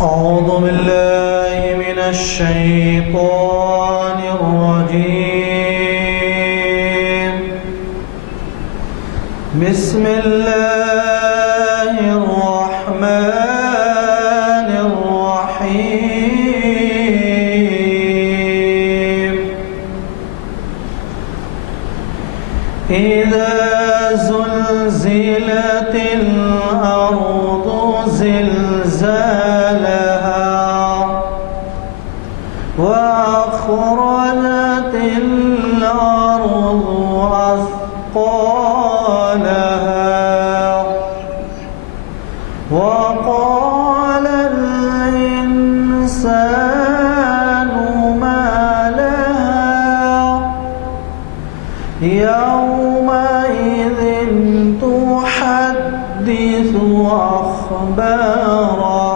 أعوذ بالله من الشيطان الرجيم. بسم الله الرحمن الرحيم. إذا زلزلت الأرض زلزالها وأخرجت الأرض أثقالها وقال الإنسان ما لها يومئذ تحدث أخبارها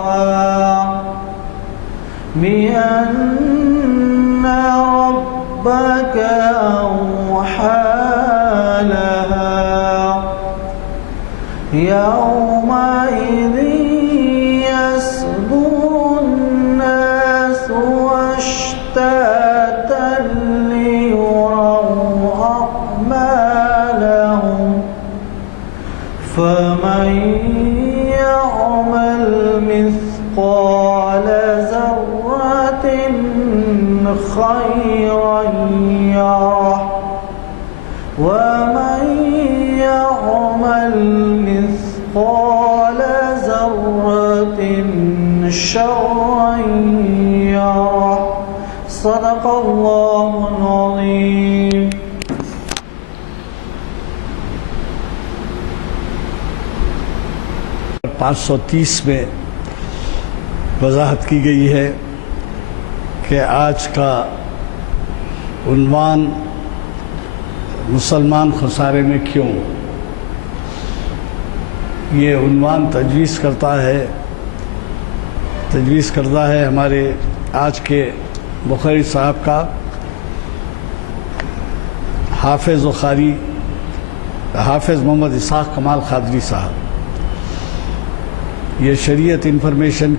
بأن ربك أوحى لها يومئذ يصدر الناس أشتاتا ليروا أعمالهم فمن يعمل مثقال ذرة خيرا يره ومن يعمل مثقال ذرة شرا يره. صدق الله العظيم. 530 میں وضاحت کی گئی ہے کہ آج کا عنوان مسلمان خسارے میں کیوں. یہ عنوان تجویز کردہ ہے ہمارے آج کے بخاری صاحب کا حافظ محمد اسحاق کمال قادری صاحب. یہ شریعت انفارمیشن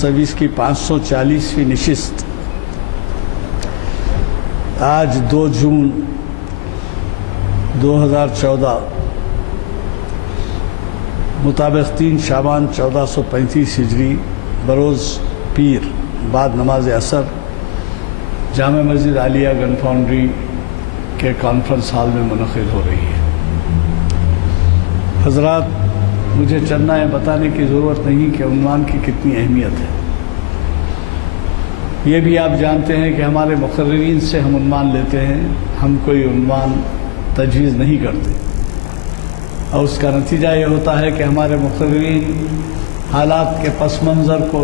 سروس کی 540ویں نشست آج 2 جون 2014 مطابق 3 شعبان 1435 ہجری بروز پیر بعد نماز عصر جامع مسجد عالیہ گن فاؤنڈری کے کانفرنس ہال میں منعقد ہو رہی ہے. حضرات، مجھے چندنا یہ بتانے کی ضرورت نہیں کہ عنوان کی کتنی اہمیت ہے. یہ بھی آپ جانتے ہیں کہ ہمارے مقررین سے ہم عنوان لیتے ہیں، ہم کوئی عنوان تجویز نہیں کرتے، اور اس کا نتیجہ یہ ہوتا ہے کہ ہمارے مقررین حالات کے پس منظر کو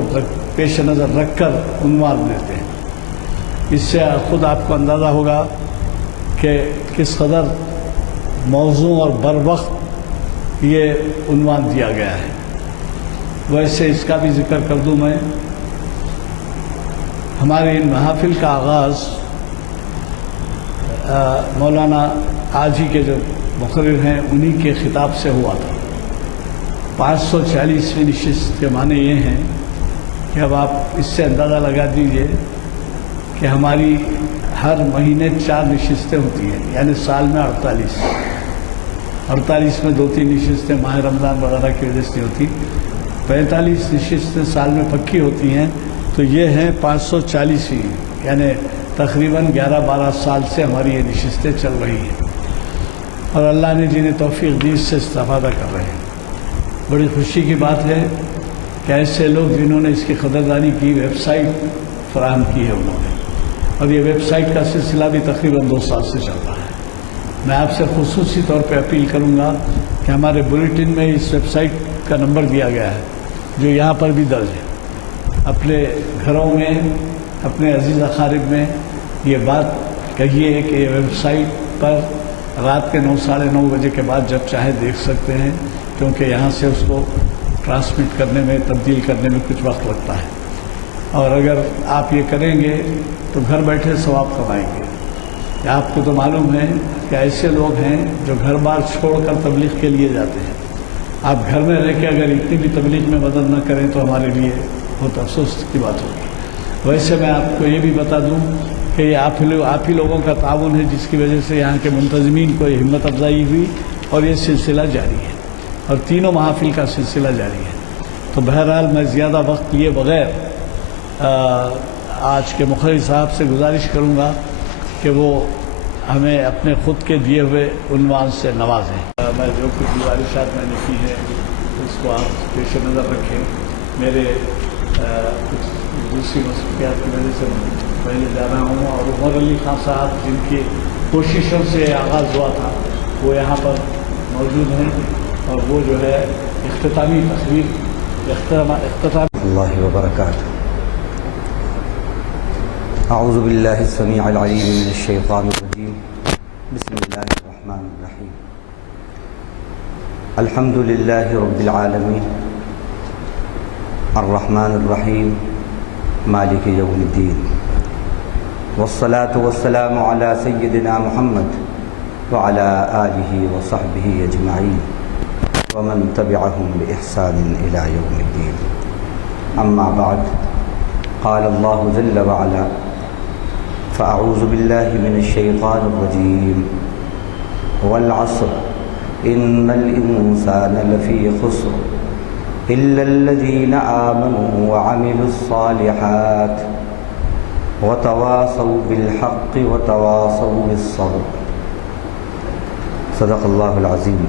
پیش نظر رکھ کر عنوان دیتے ہیں. اس سے خود آپ کو اندازہ ہوگا کہ کس قدر موزوں اور بر وقت یہ عنوان دیا گیا ہے. ویسے اس کا بھی ذکر کر دوں میں، ہمارے ان محافل کا آغاز مولانا آج ہی کے جو مقرر ہیں انہی کے خطاب سے ہوا تھا. 540ویں نشست کے معنی یہ ہیں کہ اب آپ اس سے اندازہ لگا دیجئے کہ ہماری ہر مہینے 4 نشستیں ہوتی ہیں، یعنی سال میں 48 میں 2-3 نشستیں ماہ رمضان وغیرہ کی وجہ سے ہوتی، 45 نشستیں سال میں پکی ہوتی ہیں. تو یہ ہیں 540ویں، یعنی تقریباً 11-12 سال سے ہماری یہ نشستیں چل رہی ہیں، اور اللہ نے جنہیں توفیق دی اس سے استفادہ کر رہے ہیں. بڑی خوشی کی بات ہے کہ ایسے لوگ جنہوں نے اس کی قدردانی کی، ویب سائٹ فراہم کی ہے انہوں نے، اور یہ ویب سائٹ کا سلسلہ بھی تقریباً 2 سال سے چل رہا ہے. میں آپ سے خصوصی طور پہ اپیل کروں گا کہ ہمارے بلیٹن میں اس ویب سائٹ کا نمبر دیا گیا ہے جو یہاں پر بھی درج ہے. اپنے گھروں میں، اپنے عزیز اقارب میں یہ بات کہیے کہ یہ ویب سائٹ پر رات کے 9-9:30 بجے کے بعد جب چاہے دیکھ سکتے ہیں، کیونکہ یہاں سے اس کو ٹرانسمٹ کرنے میں، تبدیل کرنے میں کچھ وقت لگتا ہے. اور اگر آپ یہ کریں گے تو گھر بیٹھے ثواب کمائیں گے. آپ کو تو معلوم ہے کہ ایسے لوگ ہیں جو گھر بار چھوڑ کر تبلیغ کے لیے جاتے ہیں، آپ گھر میں رہ کے اگر اتنی بھی تبلیغ میں مدد نہ کریں تو ہمارے لیے بہت افسوس کی بات ہوگی۔ ویسے میں آپ کو یہ بھی بتا دوں کہ یہ آپ ہی لوگوں کا تعاون ہے جس کی وجہ سے یہاں کے منتظمین کو یہ ہمت افزائی ہوئی اور یہ سلسلہ جاری ہے، اور تینوں محافل کا سلسلہ جاری ہے۔ تو بہرحال میں زیادہ وقت لیے بغیر آج کے مخرج صاحب سے گزارش کروں گا کہ وہ ہمیں اپنے خود کے دیے ہوئے عنوان سے نوازیں۔ میں جو کچھ گزارشات میں نے کی ہے اس کو آپ پیش نظر رکھیں۔ میرے کچھ دوسری مصروفیات کی وجہ سے پہلے جا رہا ہوں، اور عمر علی خان صاحب جن کی کوششوں سے آغاز ہوا تھا وہ یہاں پر موجود ہیں، اور وہ جو ہے اختتامی تقریر اختتام اللہ وبرکاتہ۔ اعوذ باللہ السمیع العلیم من الشیطان الرجیم، بسم اللہ الرحمن الرحیم۔ الحمد للہ رب العالمین، الرحمن الرحیم، مالک یوم الدین، والصلاة والسلام علی سیدنا محمد وعلی آلہ وصحبہ اجمعین ومن تبعهم بإحسان إلى يوم الدين، أما بعد، قال الله جل وعلا: فأعوذ بالله من الشيطان الرجيم، والعصر إن الإنسان لفي خسر إلا الذين آمنوا وعملوا الصالحات وتواصوا بالحق وتواصوا بالصبر۔ صدق اللہ العظیم۔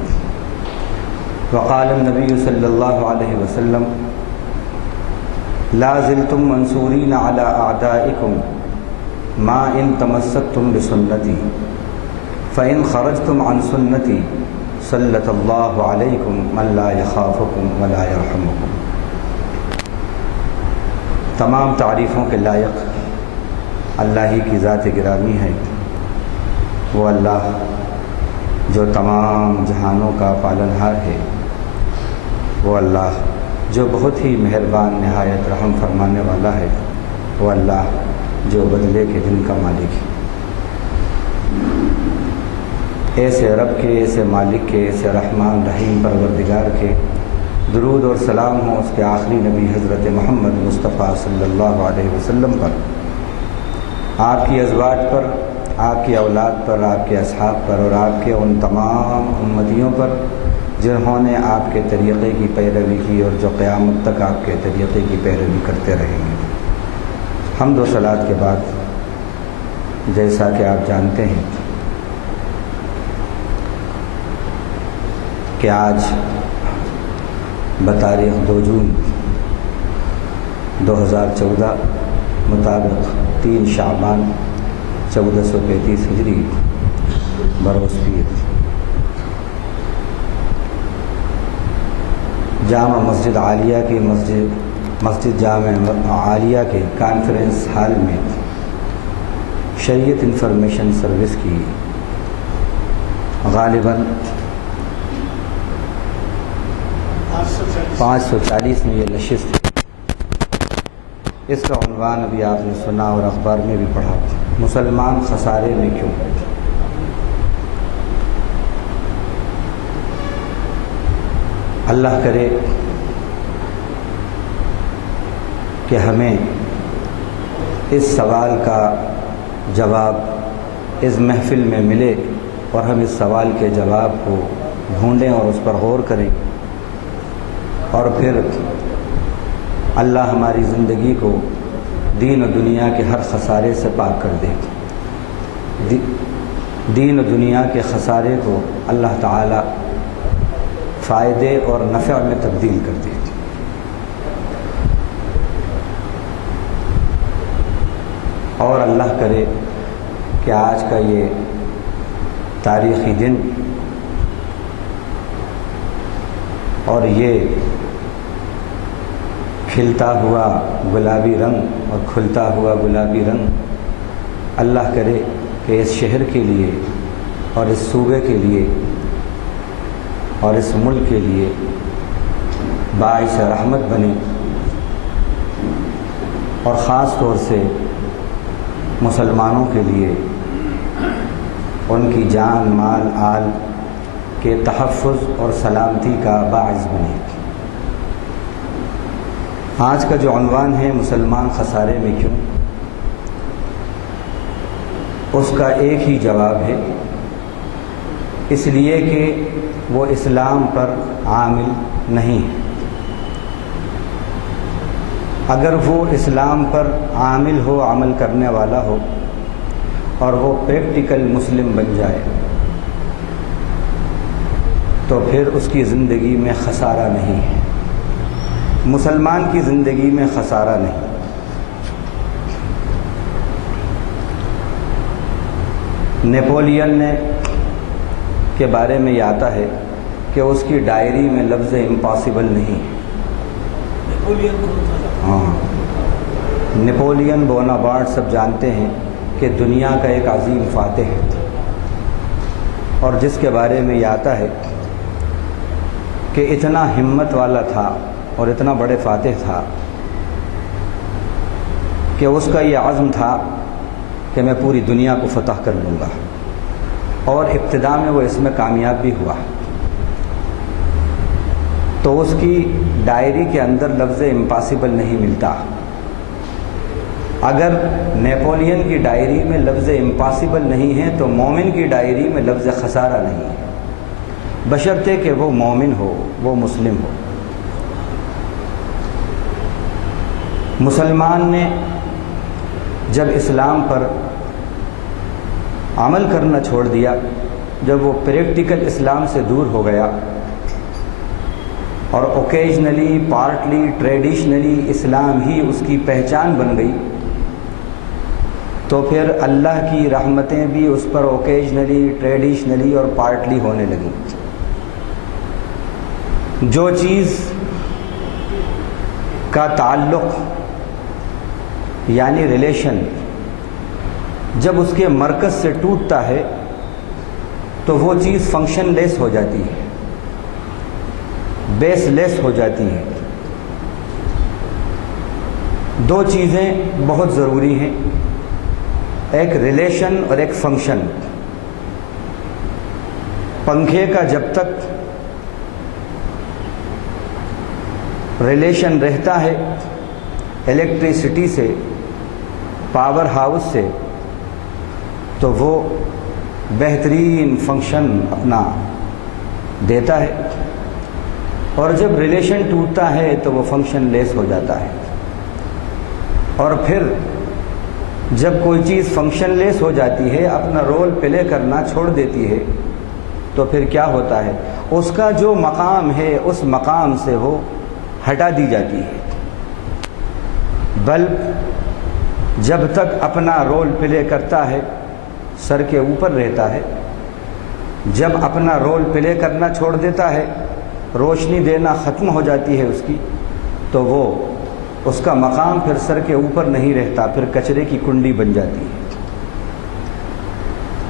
وقال النبی صلی اللہ علیہ وسلم: لا زلتم منصورین علی اعدائکم ما ان تمسکتم بسنتی فإن خرجتم عن سنتی سلط اللہ علیکم من لا یخافکم ولا یرحمکم۔ تمام تعریفوں کے لائق اللہ ہی کی ذات گرامی ہے، وہ اللہ جو تمام جہانوں کا پالنہار ہے، وہ اللہ جو بہت ہی مہربان نہایت رحم فرمانے والا ہے، وہ اللہ جو بدلے کے دن کا مالک ہے۔ ایسے رب کے، ایسے مالک کے، ایسے رحمان رحیم پروردگار کے درود اور سلام ہوں اس کے آخری نبی حضرت محمد مصطفیٰ صلی اللہ علیہ وسلم پر، آپ کی ازواج پر، آپ کی اولاد پر، آپ کے اصحاب پر، اور آپ کے ان تمام امتیوں پر جنہوں نے آپ کے طریقے کی پیروی کی اور جو قیامت تک آپ کے طریقے کی پیروی کرتے رہیں گے۔ حمد و صلات کے بعد، جیسا کہ آپ جانتے ہیں کہ آج بتاریخ 2 جون 2014 مطابق 3 شعبان 1435 ہجری بروز پیر، جامع مسجد عالیہ کی مسجد جامع عالیہ کے کانفرنس ہال میں شریعت انفارمیشن سروس کی غالباً 540 میں یہ نشست ہے۔ اس کا عنوان ابھی آپ نے سنا اور اخبار میں بھی پڑھا، مسلمان خسارے میں کیوں۔ اللہ کرے کہ ہمیں اس سوال کا جواب اس محفل میں ملے، اور ہم اس سوال کے جواب کو ڈھونڈیں اور اس پر غور کریں، اور پھر اللہ ہماری زندگی کو دین و دنیا کے ہر خسارے سے پاک کر دے۔ دین و دنیا کے خسارے کو اللہ تعالی فائدے اور نفع میں تبدیل کر دے۔ اور اللہ کرے کہ آج کا یہ تاریخی دن اور یہ کھلتا ہوا گلابی رنگ اور کھلتا ہوا گلابی رنگ اللہ کرے کہ اس شہر کے لیے اور اس صوبے کے لیے اور اس ملک کے لیے باعث رحمت بنے، اور خاص طور سے مسلمانوں کے لیے ان کی جان، مال، آل کے تحفظ اور سلامتی کا باعث بنے۔ آج کا جو عنوان ہے مسلمان خسارے میں کیوں، اس کا ایک ہی جواب ہے، اس لیے کہ وہ اسلام پر عامل نہیں ہے۔ اگر وہ اسلام پر عامل ہو، عمل کرنے والا ہو، اور وہ پریکٹیکل مسلم بن جائے تو پھر اس کی زندگی میں خسارہ نہیں ہے، مسلمان کی زندگی میں خسارہ نہیں۔ نیپولین کے بارے میں یہ آتا ہے کہ اس کی ڈائری میں لفظ امپاسبل نہیں ہے۔ نیپولین بوناپارٹ سب جانتے ہیں کہ دنیا کا ایک عظیم فاتح ہے، اور جس کے بارے میں یہ آتا ہے کہ اتنا ہمت والا تھا اور اتنا بڑے فاتح تھا کہ اس کا یہ عزم تھا کہ میں پوری دنیا کو فتح کر لوں گا، اور ابتدا میں وہ اس میں کامیاب بھی ہوا۔ تو اس کی ڈائری کے اندر لفظ امپاسبل نہیں ملتا۔ اگر نیپولین کی ڈائری میں لفظ امپاسبل نہیں ہے تو مومن کی ڈائری میں لفظ خسارہ نہیں ہے، بشرطے کہ وہ مومن ہو، وہ مسلم ہو۔ مسلمان نے جب اسلام پر عمل کرنا چھوڑ دیا، جب وہ پریکٹیکل اسلام سے دور ہو گیا اور اوکیجنلی، پارٹلی، ٹریڈیشنلی اسلام ہی اس کی پہچان بن گئی، تو پھر اللہ کی رحمتیں بھی اس پر اوکیجنلی، ٹریڈیشنلی اور پارٹلی ہونے لگیں۔ جو چیز کا تعلق یعنی ریلیشن جب اس کے مرکز سے ٹوٹتا ہے تو وہ چیز فنکشن لیس ہو جاتی ہے، بیس لیس ہو جاتی ہے۔ دو چیزیں بہت ضروری ہیں، ایک ریلیشن اور ایک فنکشن۔ پنکھے کا جب تک ریلیشن رہتا ہے الیکٹریسٹی سے، پاور ہاؤس سے، تو وہ بہترین فنکشن اپنا دیتا ہے، اور جب ریلیشن ٹوٹتا ہے تو وہ فنکشن لیس ہو جاتا ہے۔ اور پھر جب کوئی چیز فنکشن لیس ہو جاتی ہے، اپنا رول پلے کرنا چھوڑ دیتی ہے، تو پھر کیا ہوتا ہے، اس کا جو مقام ہے اس مقام سے وہ ہٹا دی جاتی ہے۔ بلب جب تک اپنا رول پلے کرتا ہے سر کے اوپر رہتا ہے، جب اپنا رول پلے کرنا چھوڑ دیتا ہے، روشنی دینا ختم ہو جاتی ہے اس کی، تو وہ اس کا مقام پھر سر کے اوپر نہیں رہتا، پھر کچرے کی کنڈی بن جاتی ہے۔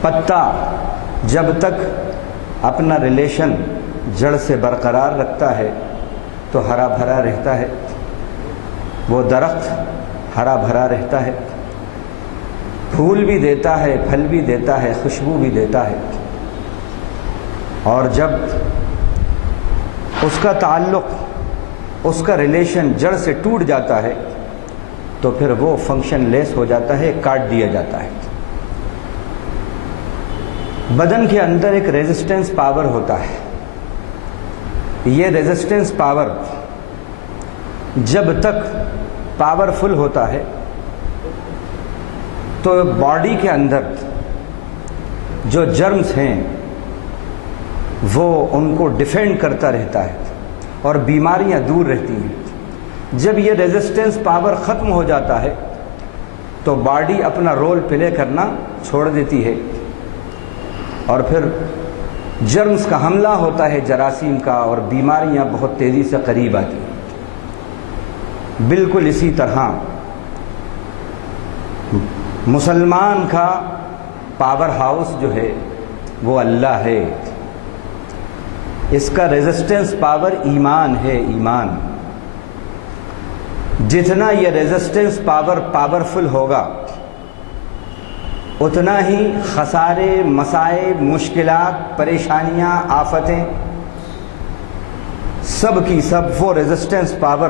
پتا جب تک اپنا ریلیشن جڑ سے برقرار رکھتا ہے تو ہرا بھرا رہتا ہے، وہ درخت ہرا بھرا رہتا ہے، پھول بھی دیتا ہے، پھل بھی دیتا ہے، خوشبو بھی دیتا ہے۔ اور جب اس کا تعلق، اس کا ریلیشن جڑ سے ٹوٹ جاتا ہے تو پھر وہ فنکشن لیس ہو جاتا ہے، کاٹ دیا جاتا ہے۔ بدن کے اندر ایک ریزسٹنس پاور ہوتا ہے، یہ ریزسٹنس پاور جب تک پاورفل ہوتا ہے تو باڈی کے اندر جو جرمز ہیں وہ ان کو ڈیفینڈ کرتا رہتا ہے اور بیماریاں دور رہتی ہیں۔ جب یہ ریزسٹنس پاور ختم ہو جاتا ہے تو باڈی اپنا رول پلے کرنا چھوڑ دیتی ہے، اور پھر جرمز کا حملہ ہوتا ہے، جراثیم کا، اور بیماریاں بہت تیزی سے قریب آتی ہیں۔ بالکل اسی طرح مسلمان کا پاور ہاؤس جو ہے وہ اللہ ہے، اس کا ریزسٹنس پاور ایمان ہے، ایمان۔ جتنا یہ ریزسٹنس پاور پاورفل ہوگا اتنا ہی خسارے، مصائب، مشکلات، پریشانیاں، آفتیں سب کی سب وہ ریزسٹنس پاور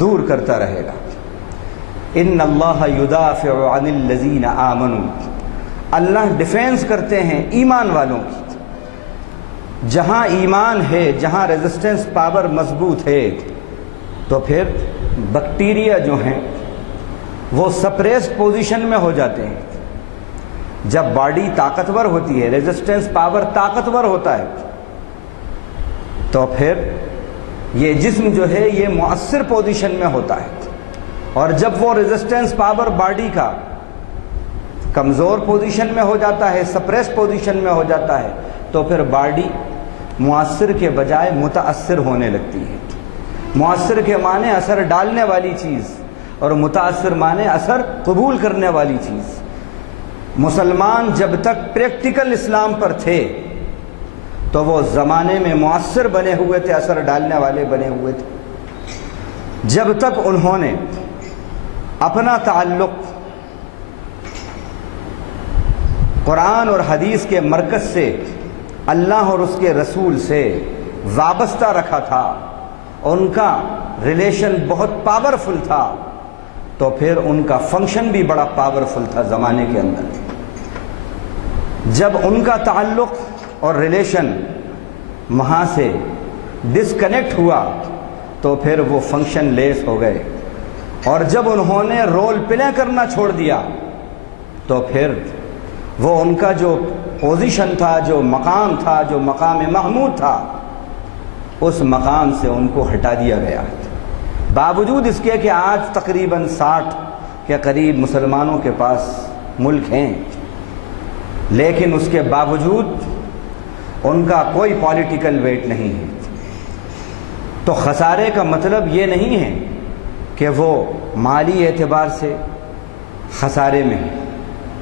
دور کرتا رہے گا۔ ان اللہ یدافع عن الذین آمنوا، اللہ ڈیفینس کرتے ہیں ایمان والوں کی۔ جہاں ایمان ہے، جہاں ریزسٹنس پاور مضبوط ہے، تو پھر بیکٹیریا جو ہیں وہ سپریسڈ پوزیشن میں ہو جاتے ہیں۔ جب باڈی طاقتور ہوتی ہے، ریزسٹنس پاور طاقتور ہوتا ہے، تو پھر یہ جسم جو ہے یہ مؤثر پوزیشن میں ہوتا ہے۔ اور جب وہ ریزسٹنس پاور باڈی کا کمزور پوزیشن میں ہو جاتا ہے، سپریس پوزیشن میں ہو جاتا ہے، تو پھر باڈی مؤثر کے بجائے متاثر ہونے لگتی ہے۔ مؤثر کے معنی اثر ڈالنے والی چیز، اور متاثر معنی اثر قبول کرنے والی چیز۔ مسلمان جب تک پریکٹیکل اسلام پر تھے تو وہ زمانے میں مؤثر بنے ہوئے تھے، اثر ڈالنے والے بنے ہوئے تھے۔ جب تک انہوں نے اپنا تعلق قرآن اور حدیث کے مرکز سے، اللہ اور اس کے رسول سے وابستہ رکھا تھا، ان کا ریلیشن بہت پاورفل تھا، تو پھر ان کا فنکشن بھی بڑا پاورفل تھا زمانے کے اندر۔ جب ان کا تعلق اور ریلیشن وہاں سے ڈسکنیکٹ ہوا تو پھر وہ فنکشن لیس ہو گئے، اور جب انہوں نے رول پلے کرنا چھوڑ دیا تو پھر وہ ان کا جو پوزیشن تھا، جو مقام تھا، جو مقام محمود تھا، اس مقام سے ان کو ہٹا دیا گیا۔ باوجود اس کے کہ آج تقریباً 60 کے قریب مسلمانوں کے پاس ملک ہیں، لیکن اس کے باوجود ان کا کوئی پولیٹیکل ویٹ نہیں ہے۔ تو خسارے کا مطلب یہ نہیں ہے کہ وہ مالی اعتبار سے خسارے میں ہیں،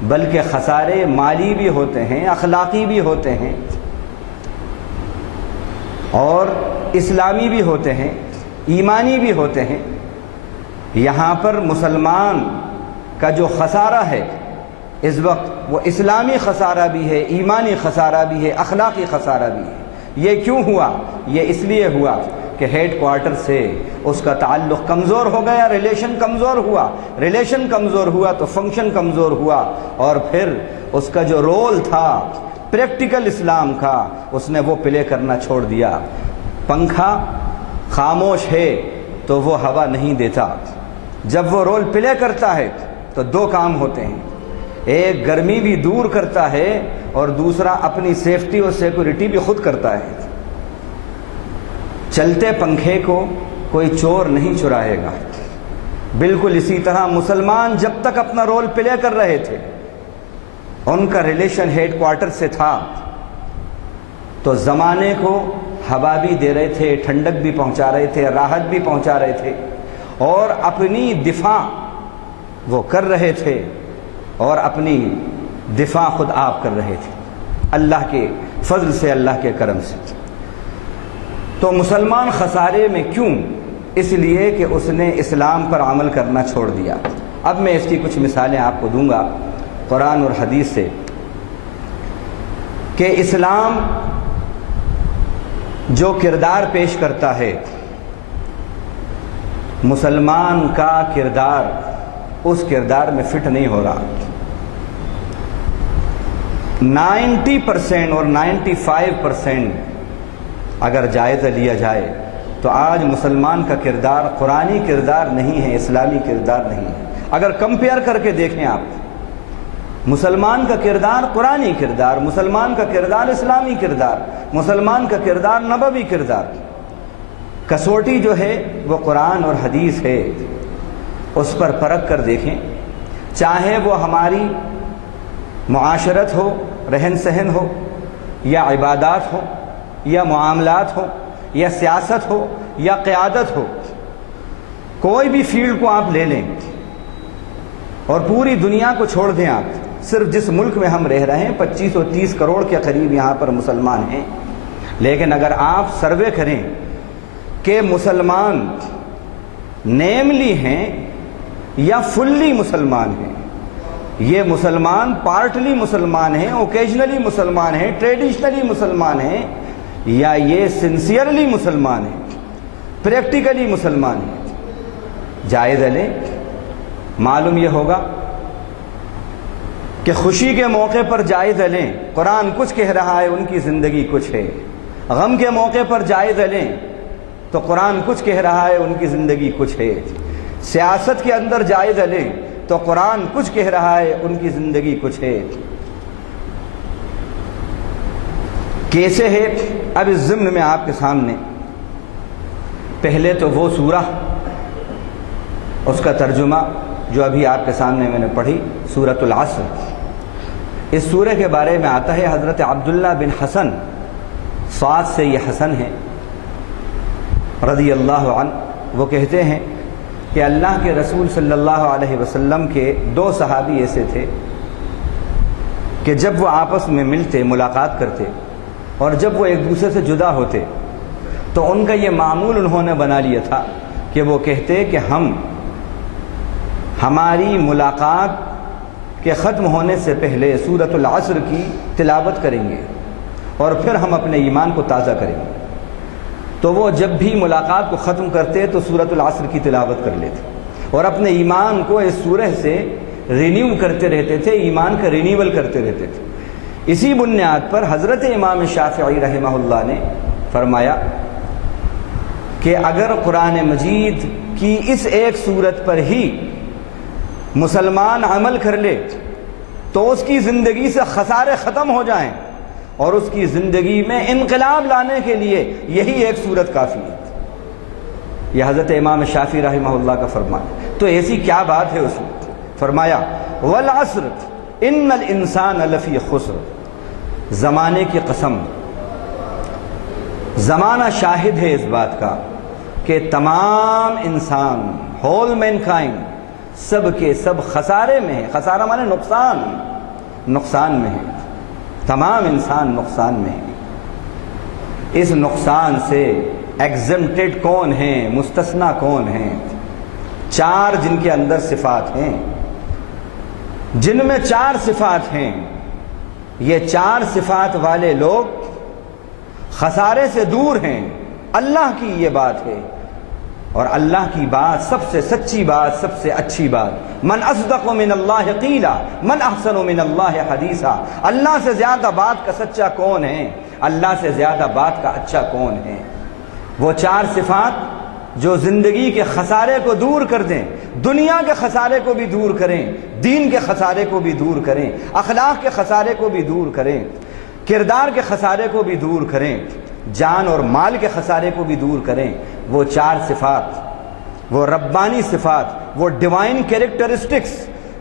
بلکہ خسارے مالی بھی ہوتے ہیں، اخلاقی بھی ہوتے ہیں، اور اسلامی بھی ہوتے ہیں، ایمانی بھی ہوتے ہیں۔ یہاں پر مسلمان کا جو خسارہ ہے اس وقت، وہ اسلامی خسارہ بھی ہے، ایمانی خسارہ بھی ہے، اخلاقی خسارہ بھی ہے۔ یہ کیوں ہوا؟ یہ اس لیے ہوا کہ ہیڈ کوارٹر سے اس کا تعلق کمزور ہو گیا، ریلیشن کمزور ہوا، ریلیشن کمزور ہوا تو فنکشن کمزور ہوا، اور پھر اس کا جو رول تھا پریکٹیکل اسلام کا، اس نے وہ پلے کرنا چھوڑ دیا۔ پنکھا خاموش ہے تو وہ ہوا نہیں دیتا، جب وہ رول پلے کرتا ہے تو دو کام ہوتے ہیں، ایک گرمی بھی دور کرتا ہے اور دوسرا اپنی سیفٹی اور سیکورٹی بھی خود کرتا ہے۔ چلتے پنکھے کو کوئی چور نہیں چرائے گا۔ بالکل اسی طرح مسلمان جب تک اپنا رول پلے کر رہے تھے، ان کا ریلیشن ہیڈ کوارٹر سے تھا، تو زمانے کو ہوا بھی دے رہے تھے، ٹھنڈک بھی پہنچا رہے تھے، راحت بھی پہنچا رہے تھے، اور اپنی دفاع وہ کر رہے تھے، اور اپنی دفاع خود آپ کر رہے تھے، اللہ کے فضل سے، اللہ کے کرم سے۔ تو مسلمان خسارے میں کیوں؟ اس لیے کہ اس نے اسلام پر عمل کرنا چھوڑ دیا۔ اب میں اس کی کچھ مثالیں آپ کو دوں گا قرآن اور حدیث سے، کہ اسلام جو کردار پیش کرتا ہے، مسلمان کا کردار اس کردار میں فٹ نہیں ہو رہا۔ 90% اور 95% اگر جائزہ لیا جائے تو آج مسلمان کا کردار قرآنی کردار نہیں ہے، اسلامی کردار نہیں ہے۔ اگر کمپیئر کر کے دیکھیں آپ، مسلمان کا کردار قرآنی کردار، مسلمان کا کردار اسلامی کردار، مسلمان کا کردار نبوی کردار، کسوٹی جو ہے وہ قرآن اور حدیث ہے، اس پر پرکھ کر دیکھیں۔ چاہے وہ ہماری معاشرت ہو، رہن سہن ہو، یا عبادات ہو، یا معاملات ہو، یا سیاست ہو، یا قیادت ہو، کوئی بھی فیلڈ کو آپ لے لیں اور پوری دنیا کو چھوڑ دیں آپ، صرف جس ملک میں ہم رہ رہے ہیں 2530 کروڑ کے قریب یہاں پر مسلمان ہیں، لیکن اگر آپ سروے کریں کہ مسلمان نیملی ہیں یا فلی مسلمان ہیں، یہ مسلمان پارٹلی مسلمان ہیں، اوکیجنلی مسلمان ہیں، ٹریڈیشنلی مسلمان ہیں، یا یہ سنسیئرلی مسلمان ہیں، پریکٹیکلی مسلمان ہیں؟ جائزہ لیں۔ معلوم یہ ہوگا کہ خوشی کے موقع پر جائزہ لیں، قرآن کچھ کہہ رہا ہے، ان کی زندگی کچھ ہے۔ غم کے موقع پر جائزہ لیں تو قرآن کچھ کہہ رہا ہے، ان کی زندگی کچھ ہے۔ سیاست کے اندر جائزہ لیں تو قرآن کچھ کہہ رہا ہے، ان کی زندگی کچھ ہے۔ کیسے ہے؟ اب اس ضمن میں آپ کے سامنے پہلے تو وہ سورہ، اس کا ترجمہ جو ابھی آپ کے سامنے میں نے پڑھی، سورۃ العصر۔ اس سورہ کے بارے میں آتا ہے حضرت عبداللہ بن حسن، صاد سے یہ حسن ہے رضی اللہ عنہ، وہ کہتے ہیں کہ اللہ کے رسول صلی اللہ علیہ وسلم کے 2 صحابی ایسے تھے کہ جب وہ آپس میں ملتے، ملاقات کرتے، اور جب وہ ایک دوسرے سے جدا ہوتے تو ان کا یہ معمول انہوں نے بنا لیا تھا کہ وہ کہتے کہ ہم ہماری ملاقات کے ختم ہونے سے پہلے سورۃ العصر کی تلاوت کریں گے اور پھر ہم اپنے ایمان کو تازہ کریں گے۔ تو وہ جب بھی ملاقات کو ختم کرتے تو سورۃ العصر کی تلاوت کر لیتے اور اپنے ایمان کو اس سورہ سے رینیو کرتے رہتے تھے، ایمان کا رینیول کرتے رہتے تھے۔ اسی بنیاد پر حضرت امام شافعی رحمہ اللہ نے فرمایا کہ اگر قرآن مجید کی اس ایک صورت پر ہی مسلمان عمل کر لے تو اس کی زندگی سے خسارے ختم ہو جائیں اور اس کی زندگی میں انقلاب لانے کے لیے یہی ایک صورت کافی ہے۔ یہ حضرت امام شافعی رحمہ اللہ کا فرمان ہے۔ تو ایسی کیا بات ہے اس میں؟ فرمایا والعصر ان الانسان لفی خسر، زمانے کی قسم، زمانہ شاہد ہے اس بات کا کہ تمام انسان، ہول مین کائنڈ، سب کے سب خسارے میں ہے۔ خسارہ مانے نقصان، نقصان میں ہے، تمام انسان نقصان میں ہے۔ اس نقصان سے ایگزمپٹڈ کون ہیں، مستثنیٰ کون ہیں؟ 4 جن کے اندر صفات ہیں، جن میں 4 صفات ہیں، یہ 4 صفات والے لوگ خسارے سے دور ہیں۔ اللہ کی یہ بات ہے، اور اللہ کی بات سب سے سچی بات، سب سے اچھی بات۔ من اصدق من اللہ قیلا من احسن من اللہ حدیثا، اللہ سے زیادہ بات کا سچا کون ہے، اللہ سے زیادہ بات کا اچھا کون ہے؟ وہ 4 صفات جو زندگی کے خسارے کو دور کر دیں، دنیا کے خسارے کو بھی دور کریں، دین کے خسارے کو بھی دور کریں، اخلاق کے خسارے کو بھی دور کریں، کردار کے خسارے کو بھی دور کریں، جان اور مال کے خسارے کو بھی دور کریں۔ وہ 4 صفات، وہ ربانی صفات، وہ ڈیوائن کیریکٹرسٹکس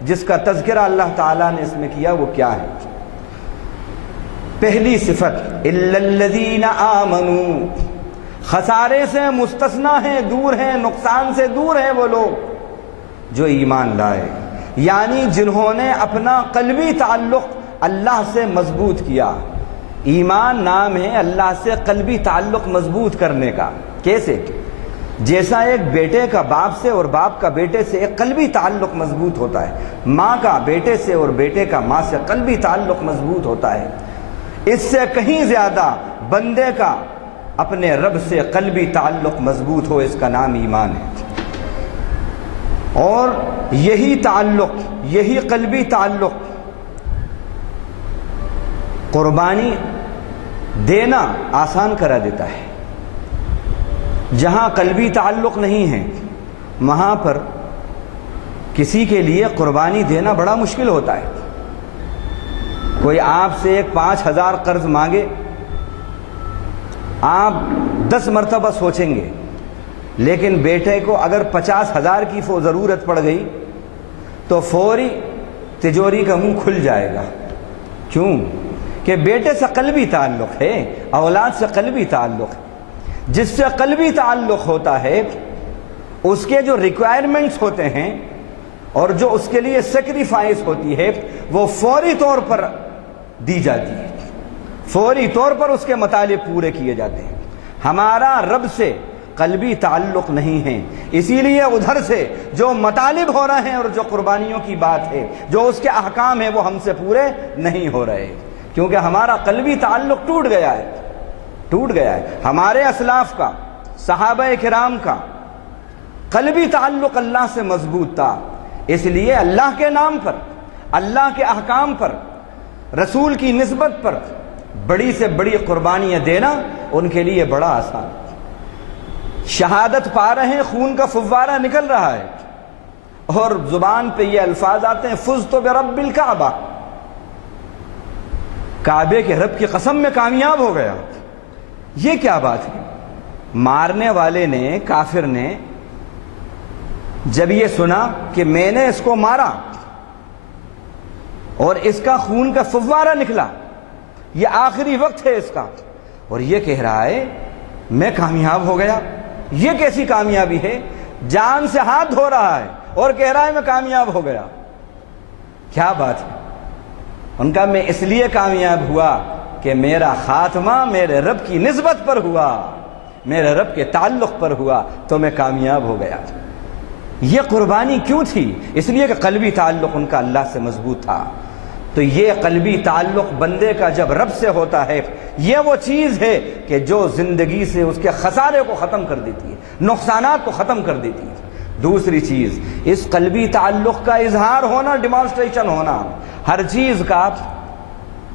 جس کا تذکرہ اللہ تعالیٰ نے اس میں کیا، وہ کیا ہے؟ پہلی صفت الا الذین آمنوا، خسارے سے مستثنیٰ ہیں، دور ہیں، نقصان سے دور ہیں وہ لوگ جو ایمان لائے، یعنی جنہوں نے اپنا قلبی تعلق اللہ سے مضبوط کیا۔ ایمان نام ہے اللہ سے قلبی تعلق مضبوط کرنے کا۔ کیسے؟ جیسا ایک بیٹے کا باپ سے اور باپ کا بیٹے سے ایک قلبی تعلق مضبوط ہوتا ہے، ماں کا بیٹے سے اور بیٹے کا ماں سے قلبی تعلق مضبوط ہوتا ہے، اس سے کہیں زیادہ بندے کا اپنے رب سے قلبی تعلق مضبوط ہو، اس کا نام ایمان ہے۔ اور یہی تعلق، یہی قلبی تعلق قربانی دینا آسان کرا دیتا ہے۔ جہاں قلبی تعلق نہیں ہے وہاں پر کسی کے لیے قربانی دینا بڑا مشکل ہوتا ہے۔ کوئی آپ سے ایک 5,000 قرض مانگے، آپ 10 مرتبہ سوچیں گے، لیکن بیٹے کو اگر 50,000 کی ضرورت پڑ گئی تو فوری تجوری کا منہ کھل جائے گا۔ کیوں؟ کہ بیٹے سے قلبی تعلق ہے، اولاد سے قلبی تعلق ہے۔ جس سے قلبی تعلق ہوتا ہے اس کے جو ریکوائرمنٹس ہوتے ہیں اور جو اس کے لیے سیکریفائس ہوتی ہے وہ فوری طور پر دی جاتی ہے، فوری طور پر اس کے مطالب پورے کیے جاتے ہیں۔ ہمارا رب سے قلبی تعلق نہیں ہیں، اسی لیے ادھر سے جو مطالب ہو رہے ہیں اور جو قربانیوں کی بات ہے، جو اس کے احکام ہیں، وہ ہم سے پورے نہیں ہو رہے، کیونکہ ہمارا قلبی تعلق ٹوٹ گیا ہے۔ ہمارے اسلاف کا، صحابہ کرام کا قلبی تعلق اللہ سے مضبوط تھا، اس لیے اللہ کے نام پر، اللہ کے احکام پر، رسول کی نسبت پر بڑی سے بڑی قربانیاں دینا ان کے لیے بڑا آسان۔ شہادت پا رہے ہیں، خون کا فوارہ نکل رہا ہے، اور زبان پہ یہ الفاظ آتے ہیں فزت برب الکعبہ، کعبے کے رب کی قسم میں کامیاب ہو گیا۔ یہ کیا بات ہے؟ مارنے والے نے، کافر نے جب یہ سنا کہ میں نے اس کو مارا اور اس کا خون کا فوارہ نکلا، یہ آخری وقت ہے اس کا، اور یہ کہہ رہا ہے میں کامیاب ہو گیا۔ یہ کیسی کامیابی ہے؟ جان سے ہاتھ دھو رہا ہے اور کہہ رہا ہے میں کامیاب ہو گیا۔ کیا بات ہے؟ ان کا میں اس لیے کامیاب ہوا کہ میرا خاتمہ میرے رب کی نسبت پر ہوا، میرے رب کے تعلق پر ہوا، تو میں کامیاب ہو گیا۔ یہ قربانی کیوں تھی؟ اس لیے کہ قلبی تعلق ان کا اللہ سے مضبوط تھا۔ تو یہ قلبی تعلق بندے کا جب رب سے ہوتا ہے، یہ وہ چیز ہے کہ جو زندگی سے اس کے خسارے کو ختم کر دیتی ہے، نقصانات کو ختم کر دیتی ہے۔ دوسری چیز، اس قلبی تعلق کا اظہار ہونا، ڈیمانسٹریشن ہونا، ہر چیز کا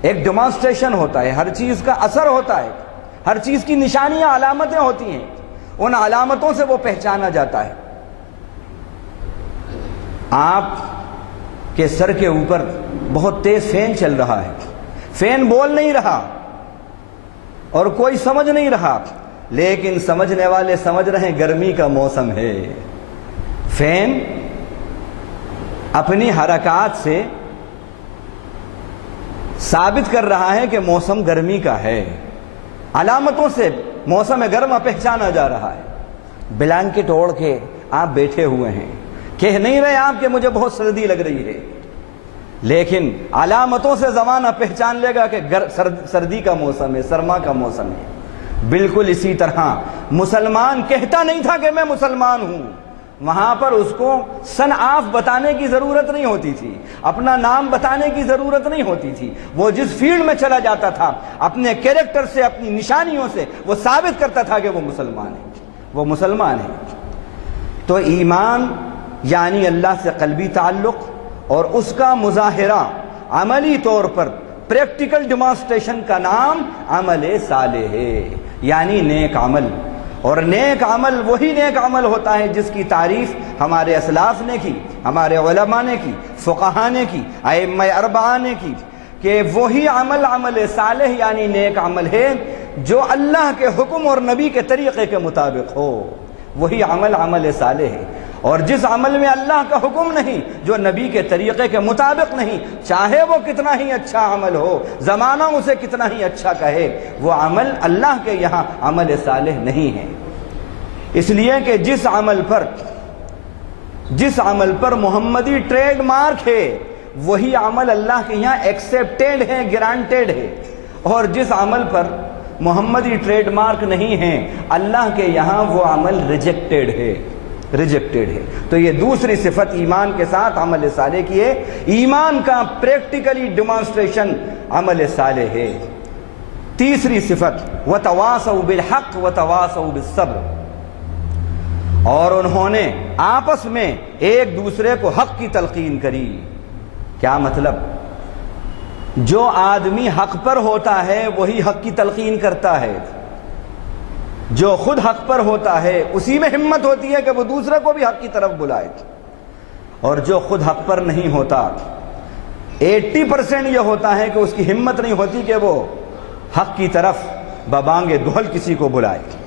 ایک ڈیمانسٹریشن ہوتا ہے، ہر چیز کا اثر ہوتا ہے، ہر چیز کی نشانیاں، علامتیں ہوتی ہیں، ان علامتوں سے وہ پہچانا جاتا ہے۔ آپ کے سر کے اوپر بہت تیز فین چل رہا ہے، فین بول نہیں رہا اور کوئی سمجھ نہیں رہا، لیکن سمجھنے والے سمجھ رہے ہیں گرمی کا موسم ہے۔ فین اپنی حرکات سے ثابت کر رہا ہے کہ موسم گرمی کا ہے، علامتوں سے موسم گرما پہچانا جا رہا ہے۔ بلینکٹ اوڑھ کے آپ بیٹھے ہوئے ہیں، کہہ نہیں رہے آپ کہ مجھے بہت سردی لگ رہی ہے، لیکن علامتوں سے زمانہ پہچان لے گا کہ سردی کا موسم ہے، سرما کا موسم ہے۔ بالکل اسی طرح مسلمان کہتا نہیں تھا کہ میں مسلمان ہوں، وہاں پر اس کو سن آف بتانے کی ضرورت نہیں ہوتی تھی، اپنا نام بتانے کی ضرورت نہیں ہوتی تھی، وہ جس فیلڈ میں چلا جاتا تھا اپنے کیریکٹر سے، اپنی نشانیوں سے وہ ثابت کرتا تھا کہ وہ مسلمان ہے، وہ مسلمان ہے۔ تو ایمان یعنی اللہ سے قلبی تعلق اور اس کا مظاہرہ عملی طور پر، پریکٹیکل ڈیمانسٹریشن کا نام عمل صالح ہے، یعنی نیک عمل۔ اور نیک عمل وہی نیک عمل ہوتا ہے جس کی تعریف ہمارے اسلاف نے کی، ہمارے علماء نے کی، فقہاء نے کی، ائمہ اربعہ نے کی، کہ وہی عمل عمل صالح یعنی نیک عمل ہے جو اللہ کے حکم اور نبی کے طریقے کے مطابق ہو، وہی عمل عمل صالح ہے۔ اور جس عمل میں اللہ کا حکم نہیں، جو نبی کے طریقے کے مطابق نہیں، چاہے وہ کتنا ہی اچھا عمل ہو، زمانہ اسے کتنا ہی اچھا کہے، وہ عمل اللہ کے یہاں عمل صالح نہیں ہے۔ اس لیے کہ جس عمل پر محمدی ٹریڈ مارک ہے، وہی عمل اللہ کے یہاں ایکسیپٹیڈ ہے، گرانٹیڈ ہے، اور جس عمل پر محمدی ٹریڈ مارک نہیں ہے، اللہ کے یہاں وہ عمل ریجیکٹیڈ ہے۔ تو یہ دوسری صفت ایمان کے ساتھ عمل صالح کی ہے۔ ایمان کا پریکٹیکلی ڈیمانسٹریشن عمل صالح ہے۔ تیسری صفت وَتَوَاصَوْا بِالْحَقِّ وَتَوَاصَوْا بِالصَّبْرِ، اور انہوں نے آپس میں ایک دوسرے کو حق کی تلقین کری۔ کیا مطلب؟ جو آدمی حق پر ہوتا ہے وہی حق کی تلقین کرتا ہے، جو خود حق پر ہوتا ہے اسی میں ہمت ہوتی ہے کہ وہ دوسرے کو بھی حق کی طرف بلائے، اور جو خود حق پر نہیں ہوتا 80% یہ ہوتا ہے کہ اس کی ہمت نہیں ہوتی کہ وہ حق کی طرف ببانگ دہل کسی کو بلائے۔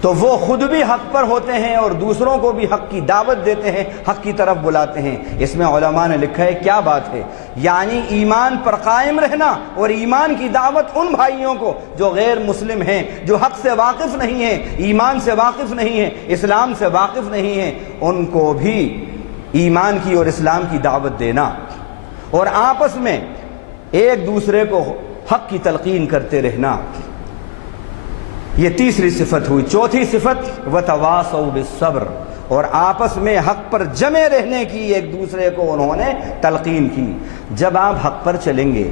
تو وہ خود بھی حق پر ہوتے ہیں اور دوسروں کو بھی حق کی دعوت دیتے ہیں، حق کی طرف بلاتے ہیں۔ اس میں علماء نے لکھا ہے کیا بات ہے، یعنی ایمان پر قائم رہنا اور ایمان کی دعوت ان بھائیوں کو جو غیر مسلم ہیں، جو حق سے واقف نہیں ہیں، ایمان سے واقف نہیں ہیں، اسلام سے واقف نہیں ہیں، ان کو بھی ایمان کی اور اسلام کی دعوت دینا، اور آپس میں ایک دوسرے کو حق کی تلقین کرتے رہنا۔ یہ تیسری صفت ہوئی۔ چوتھی صفت وتواصوا بالصبر، اور آپس میں حق پر جمے رہنے کی ایک دوسرے کو انہوں نے تلقین کی۔ جب آپ حق پر چلیں گے،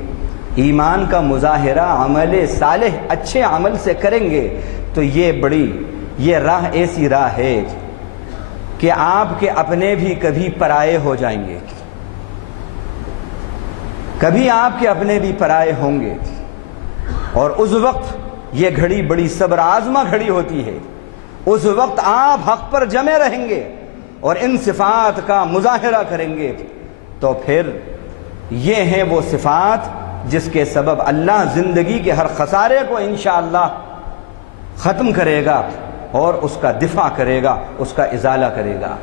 ایمان کا مظاہرہ عمل صالح اچھے عمل سے کریں گے، تو یہ راہ ایسی راہ ہے کہ آپ کے اپنے بھی کبھی پرائے ہو جائیں گے، کبھی آپ کے اپنے بھی پرائے ہوں گے، اور اس وقت یہ گھڑی بڑی صبر آزما گھڑی ہوتی ہے۔ اس وقت آپ حق پر جمے رہیں گے اور ان صفات کا مظاہرہ کریں گے، تو پھر یہ ہیں وہ صفات جس کے سبب اللہ زندگی کے ہر خسارے کو انشاءاللہ ختم کرے گا اور اس کا دفاع کرے گا، اس کا ازالہ کرے گا۔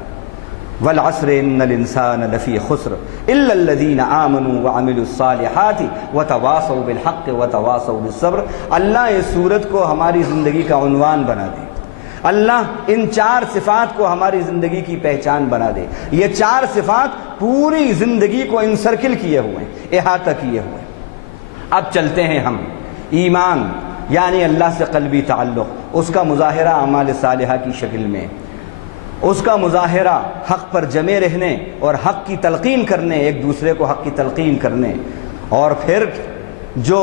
والعصر ان الانسان لفی خسر الا الذین آمنوا وعملوا الصالحات وتواصوا بالحق وتواصوا بالصبر۔ اللہ اس صورت کو ہماری زندگی کا عنوان بنا دے، اللہ ان چار صفات کو ہماری زندگی کی پہچان بنا دے۔ یہ چار صفات پوری زندگی کو انسرکل کیے ہوئے ہیں، احاطہ کیے ہوئے ہیں۔ اب چلتے ہیں ہم ایمان یعنی اللہ سے قلبی تعلق، اس کا مظاہرہ اعمال صالحہ کی شکل میں، اس کا مظاہرہ حق پر جمے رہنے اور حق کی تلقین کرنے، ایک دوسرے کو حق کی تلقین کرنے، اور پھر جو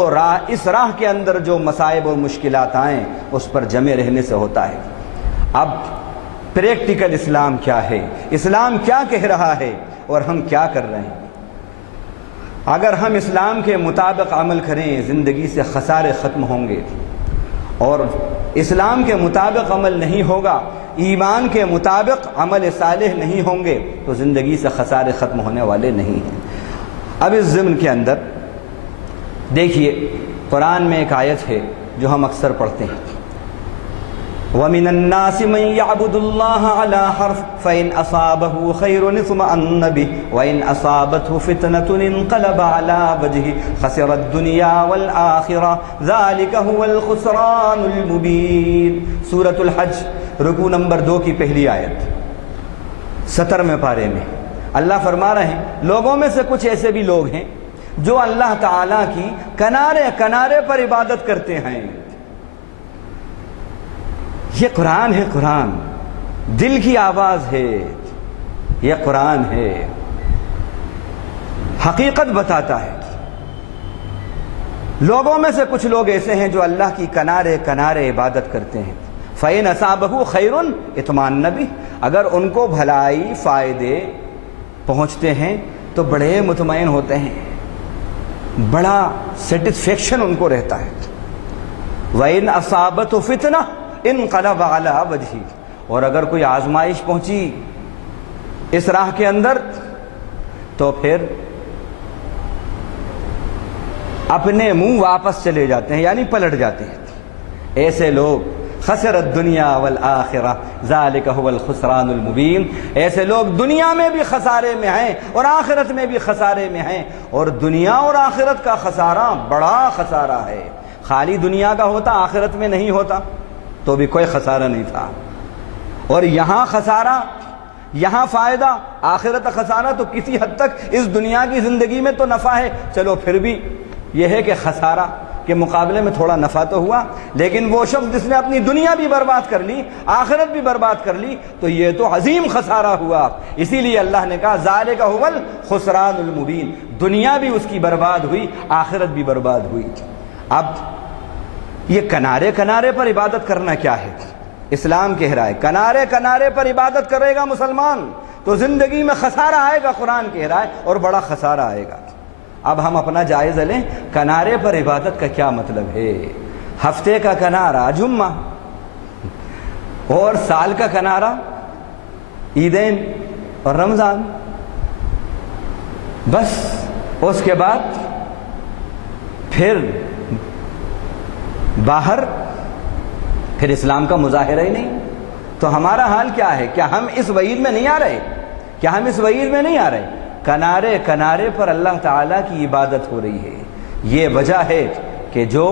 اس راہ کے اندر جو مصائب اور مشکلات آئیں اس پر جمے رہنے سے ہوتا ہے۔ اب پریکٹیکل اسلام کیا ہے، اسلام کیا کہہ رہا ہے اور ہم کیا کر رہے ہیں؟ اگر ہم اسلام کے مطابق عمل کریں زندگی سے خسارے ختم ہوں گے، اور اسلام کے مطابق عمل نہیں ہوگا، ایمان کے مطابق عمل صالح نہیں ہوں گے، تو زندگی سے خسارے ختم ہونے والے نہیں ہیں۔ اب اس ضمن کے اندر دیکھیے قرآن میں ایک آیت ہے جو ہم اکثر پڑھتے ہیں، وَمِنَ النَّاسِ مَن يَعْبُدُ اللَّهَ عَلَى حَرْفٍ فَإِنْ أَصَابَهُ خَيْرٌ اطْمَأَنَّ بِهِ وَإِنْ أَصَابَتْهُ فِتْنَةٌ انقلب عَلَى وَجْهِهِ خَسِرَ الدُّنْيَا وَالْآخِرَةَ ذَلِكَ هُوَ الْخُسْرَانُ الْمُبِينُ۔ سورۃ الحج رکوع نمبر 2 کی پہلی آیت 17ویں پارے میں اللہ فرما رہے ہیں لوگوں میں سے کچھ ایسے بھی لوگ ہیں جو اللہ تعالیٰ کی کنارے کنارے پر عبادت کرتے ہیں۔ یہ قرآن ہے، قرآن دل کی آواز ہے، یہ قرآن ہے، حقیقت بتاتا ہے۔ لوگوں میں سے کچھ لوگ ایسے ہیں جو اللہ کی کنارے کنارے عبادت کرتے ہیں۔ فَإِنْ أَصَابَهُ خَيْرٌ اطْمَأَنَّ بِهِ، اگر ان کو بھلائی فائدے پہنچتے ہیں تو بڑے مطمئن ہوتے ہیں، بڑا سیٹسفیکشن ان کو رہتا ہے۔ وَإِنْ أَصَابَتْهُ فِتْنَةٌ انقلب علی وجہی، اور اگر کوئی آزمائش پہنچی اس راہ کے اندر تو پھر اپنے منہ واپس چلے جاتے ہیں، یعنی پلٹ جاتے ہیں۔ ایسے لوگ خسر الدنیا والآخرہ ذالک هو الخسران المبین، ایسے لوگ دنیا میں بھی خسارے میں ہیں اور آخرت میں بھی خسارے میں ہیں، اور دنیا اور آخرت کا خسارہ بڑا خسارہ ہے۔ خالی دنیا کا ہوتا آخرت میں نہیں ہوتا تو بھی کوئی خسارہ نہیں تھا، اور یہاں خسارہ، یہاں فائدہ، آخرت خسارہ تو کسی حد تک اس دنیا کی زندگی میں تو نفع ہے، چلو پھر بھی یہ ہے کہ خسارہ کے مقابلے میں تھوڑا نفع تو ہوا، لیکن وہ شخص جس نے اپنی دنیا بھی برباد کر لی، آخرت بھی برباد کر لی، تو یہ تو عظیم خسارہ ہوا۔ اسی لیے اللہ نے کہا ذالک هو الخسران المبین، دنیا بھی اس کی برباد ہوئی، آخرت بھی برباد ہوئی۔ اب یہ کنارے کنارے پر عبادت کرنا کیا ہے؟ اسلام کہہ رہا ہے کنارے کنارے پر عبادت کرے گا مسلمان تو زندگی میں خسارہ آئے گا، قرآن کہہ رہا ہے، اور بڑا خسارہ آئے گا۔ اب ہم اپنا جائزہ لیں، کنارے پر عبادت کا کیا مطلب ہے؟ ہفتے کا کنارہ جمعہ، اور سال کا کنارہ عیدین اور رمضان، بس اس کے بعد پھر باہر پھر اسلام کا مظاہرہ ہی نہیں۔ تو ہمارا حال کیا ہے؟ کیا ہم اس وعید میں نہیں آ رہے؟ کیا ہم اس وعید میں نہیں آ رہے؟ کنارے کنارے پر اللہ تعالیٰ کی عبادت ہو رہی ہے۔ یہ وجہ ہے کہ جو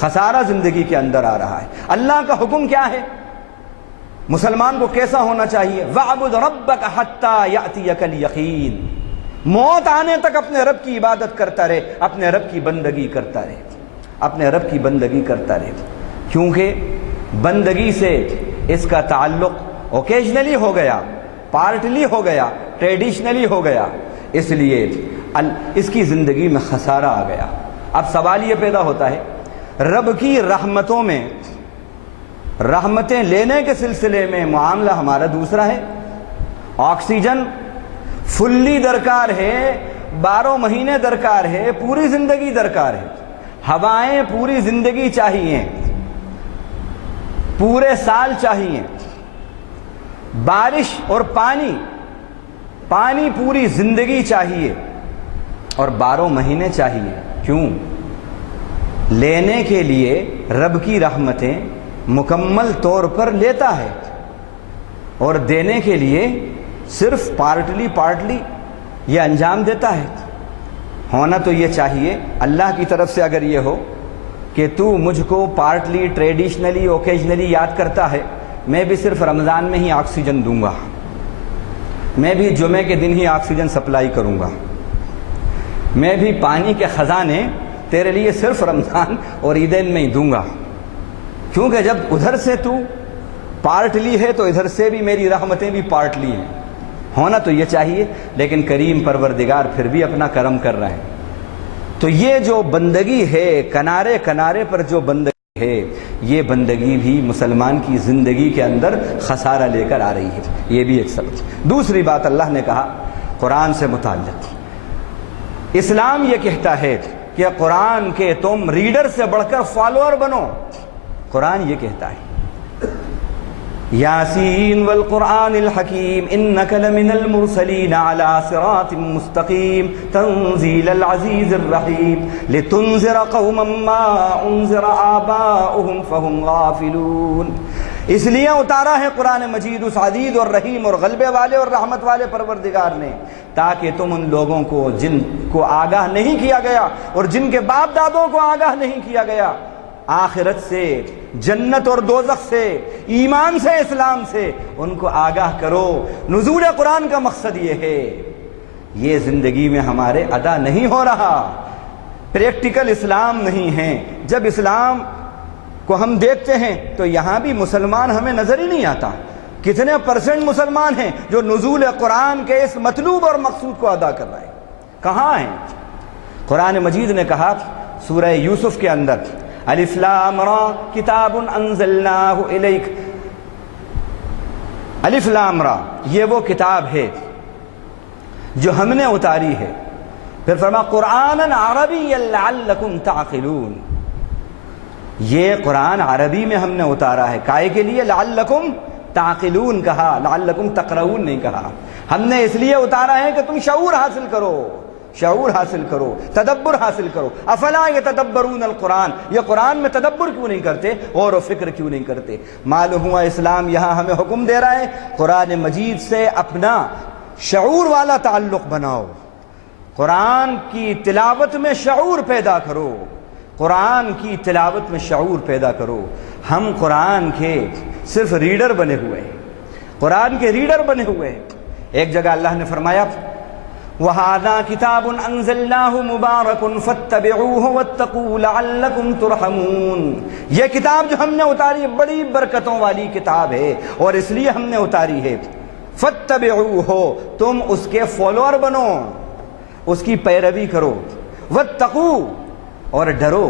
خسارہ زندگی کے اندر آ رہا ہے۔ اللہ کا حکم کیا ہے؟ مسلمان کو کیسا ہونا چاہیے؟ وَاعْبُدْ رَبَّكَ حَتَّى يَأْتِيَكَ الْيَقِينُ، موت آنے تک اپنے رب کی عبادت کرتا رہے، اپنے رب کی بندگی کرتا رہے، اپنے رب کی بندگی کرتا رہے، کیونکہ بندگی سے اس کا تعلق اوکیجنلی ہو گیا، پارٹلی ہو گیا، ٹریڈیشنلی ہو گیا، اس لیے اس کی زندگی میں خسارہ آ گیا۔ اب سوال یہ پیدا ہوتا ہے، رب کی رحمتوں میں رحمتیں لینے کے سلسلے میں معاملہ ہمارا دوسرا ہے۔ آکسیجن فلی درکار ہے، 12 مہینے درکار ہے، پوری زندگی درکار ہے، ہوائیں پوری زندگی چاہیے، پورے سال چاہیے، بارش اور پانی پوری زندگی چاہیے اور 12 مہینے چاہیے۔ کیوں؟ لینے کے لیے رب کی رحمتیں مکمل طور پر لیتا ہے اور دینے کے لیے صرف پارٹلی یہ انجام دیتا ہے۔ ہونا تو یہ چاہیے اللہ کی طرف سے اگر یہ ہو کہ تو مجھ کو پارٹلی، ٹریڈیشنلی، اوکیجنلی یاد کرتا ہے، میں بھی صرف رمضان میں ہی آکسیجن دوں گا، میں بھی جمعے کے دن ہی آکسیجن سپلائی کروں گا، میں بھی پانی کے خزانے تیرے لیے صرف رمضان اور عیدین میں ہی دوں گا، کیونکہ جب ادھر سے تو پارٹلی ہے تو ادھر سے بھی میری رحمتیں بھی پارٹلی ہیں۔ ہونا تو یہ چاہیے، لیکن کریم پروردگار پھر بھی اپنا کرم کر رہے ہیں۔ تو یہ جو بندگی ہے، کنارے کنارے پر جو بندگی ہے، یہ بندگی بھی مسلمان کی زندگی کے اندر خسارہ لے کر آ رہی ہے، یہ بھی ایک سبب۔ دوسری بات اللہ نے کہا قرآن سے متعلق، اسلام یہ کہتا ہے کہ قرآن کے تم ریڈر سے بڑھ کر فالوور بنو۔ قرآن یہ کہتا ہے یاسین والقرآن الحکیم انک لمن المرسلین علی صراط مستقیم تنزیل العزیز الرحیم لتنذر قوما ما انذر آباؤہم فہم غافلون۔ اس لیے اتارا ہے قرآن مجید اس عزیز اور رحیم اور غلبے والے اور رحمت والے پروردگار نے، تاکہ تم ان لوگوں کو جن کو آگاہ نہیں کیا گیا اور جن کے باپ دادوں کو آگاہ نہیں کیا گیا آخرت سے، جنت اور دوزخ سے، ایمان سے، اسلام سے، ان کو آگاہ کرو۔ نزول قرآن کا مقصد یہ ہے، یہ زندگی میں ہمارے ادا نہیں ہو رہا، پریکٹیکل اسلام نہیں ہے۔ جب اسلام کو ہم دیکھتے ہیں تو یہاں بھی مسلمان ہمیں نظر ہی نہیں آتا۔ کتنے پرسنٹ مسلمان ہیں جو نزول قرآن کے اس مطلوب اور مقصود کو ادا کر رہے ہیں؟ کہاں ہیں؟ قرآن مجید نے کہا سورہ یوسف کے اندر الف لام را کتاب انزلناہ الیک، الف لام را یہ وہ کتاب ہے جو ہم نے اتاری ہے، پھر فرما قرآنا عربیا لعلکم تعقلون، یہ قرآن عربی میں ہم نے اتارا ہے، کائے کے لیے؟ لعلکم تعقلون کہا، لعلکم تقرؤون نہیں کہا۔ ہم نے اس لیے اتارا ہے کہ تم شعور حاصل کرو، شعور حاصل کرو، تدبر حاصل کرو۔ افلا یتدبرون القرآن، یہ قرآن میں تدبر کیوں نہیں کرتے، غور و فکر کیوں نہیں کرتے؟ معلوم ہوا اسلام یہاں ہمیں حکم دے رہا ہے قرآن مجید سے اپنا شعور والا تعلق بناؤ، قرآن کی تلاوت میں شعور پیدا کرو، قرآن کی تلاوت میں شعور پیدا کرو۔ ہم قرآن کے صرف ریڈر بنے ہوئے ہیں، قرآن کے ریڈر بنے ہوئے ہیں۔ ایک جگہ اللہ نے فرمایا وَهَذَا كِتَابٌ أَنزَلْنَاهُ مُبَارَكٌ فَاتَّبِعُوهُ وَاتَّقُوا لَعَلَّكُمْ تُرْحَمُونَ، یہ کتاب جو ہم نے اتاری بڑی برکتوں والی کتاب ہے اور اس لیے ہم نے اتاری ہے۔ فَاتَّبِعُوهُ، تم اس کے فالوور بنو، اس کی پیروی کرو، وَاتَّقُوا، اور ڈرو،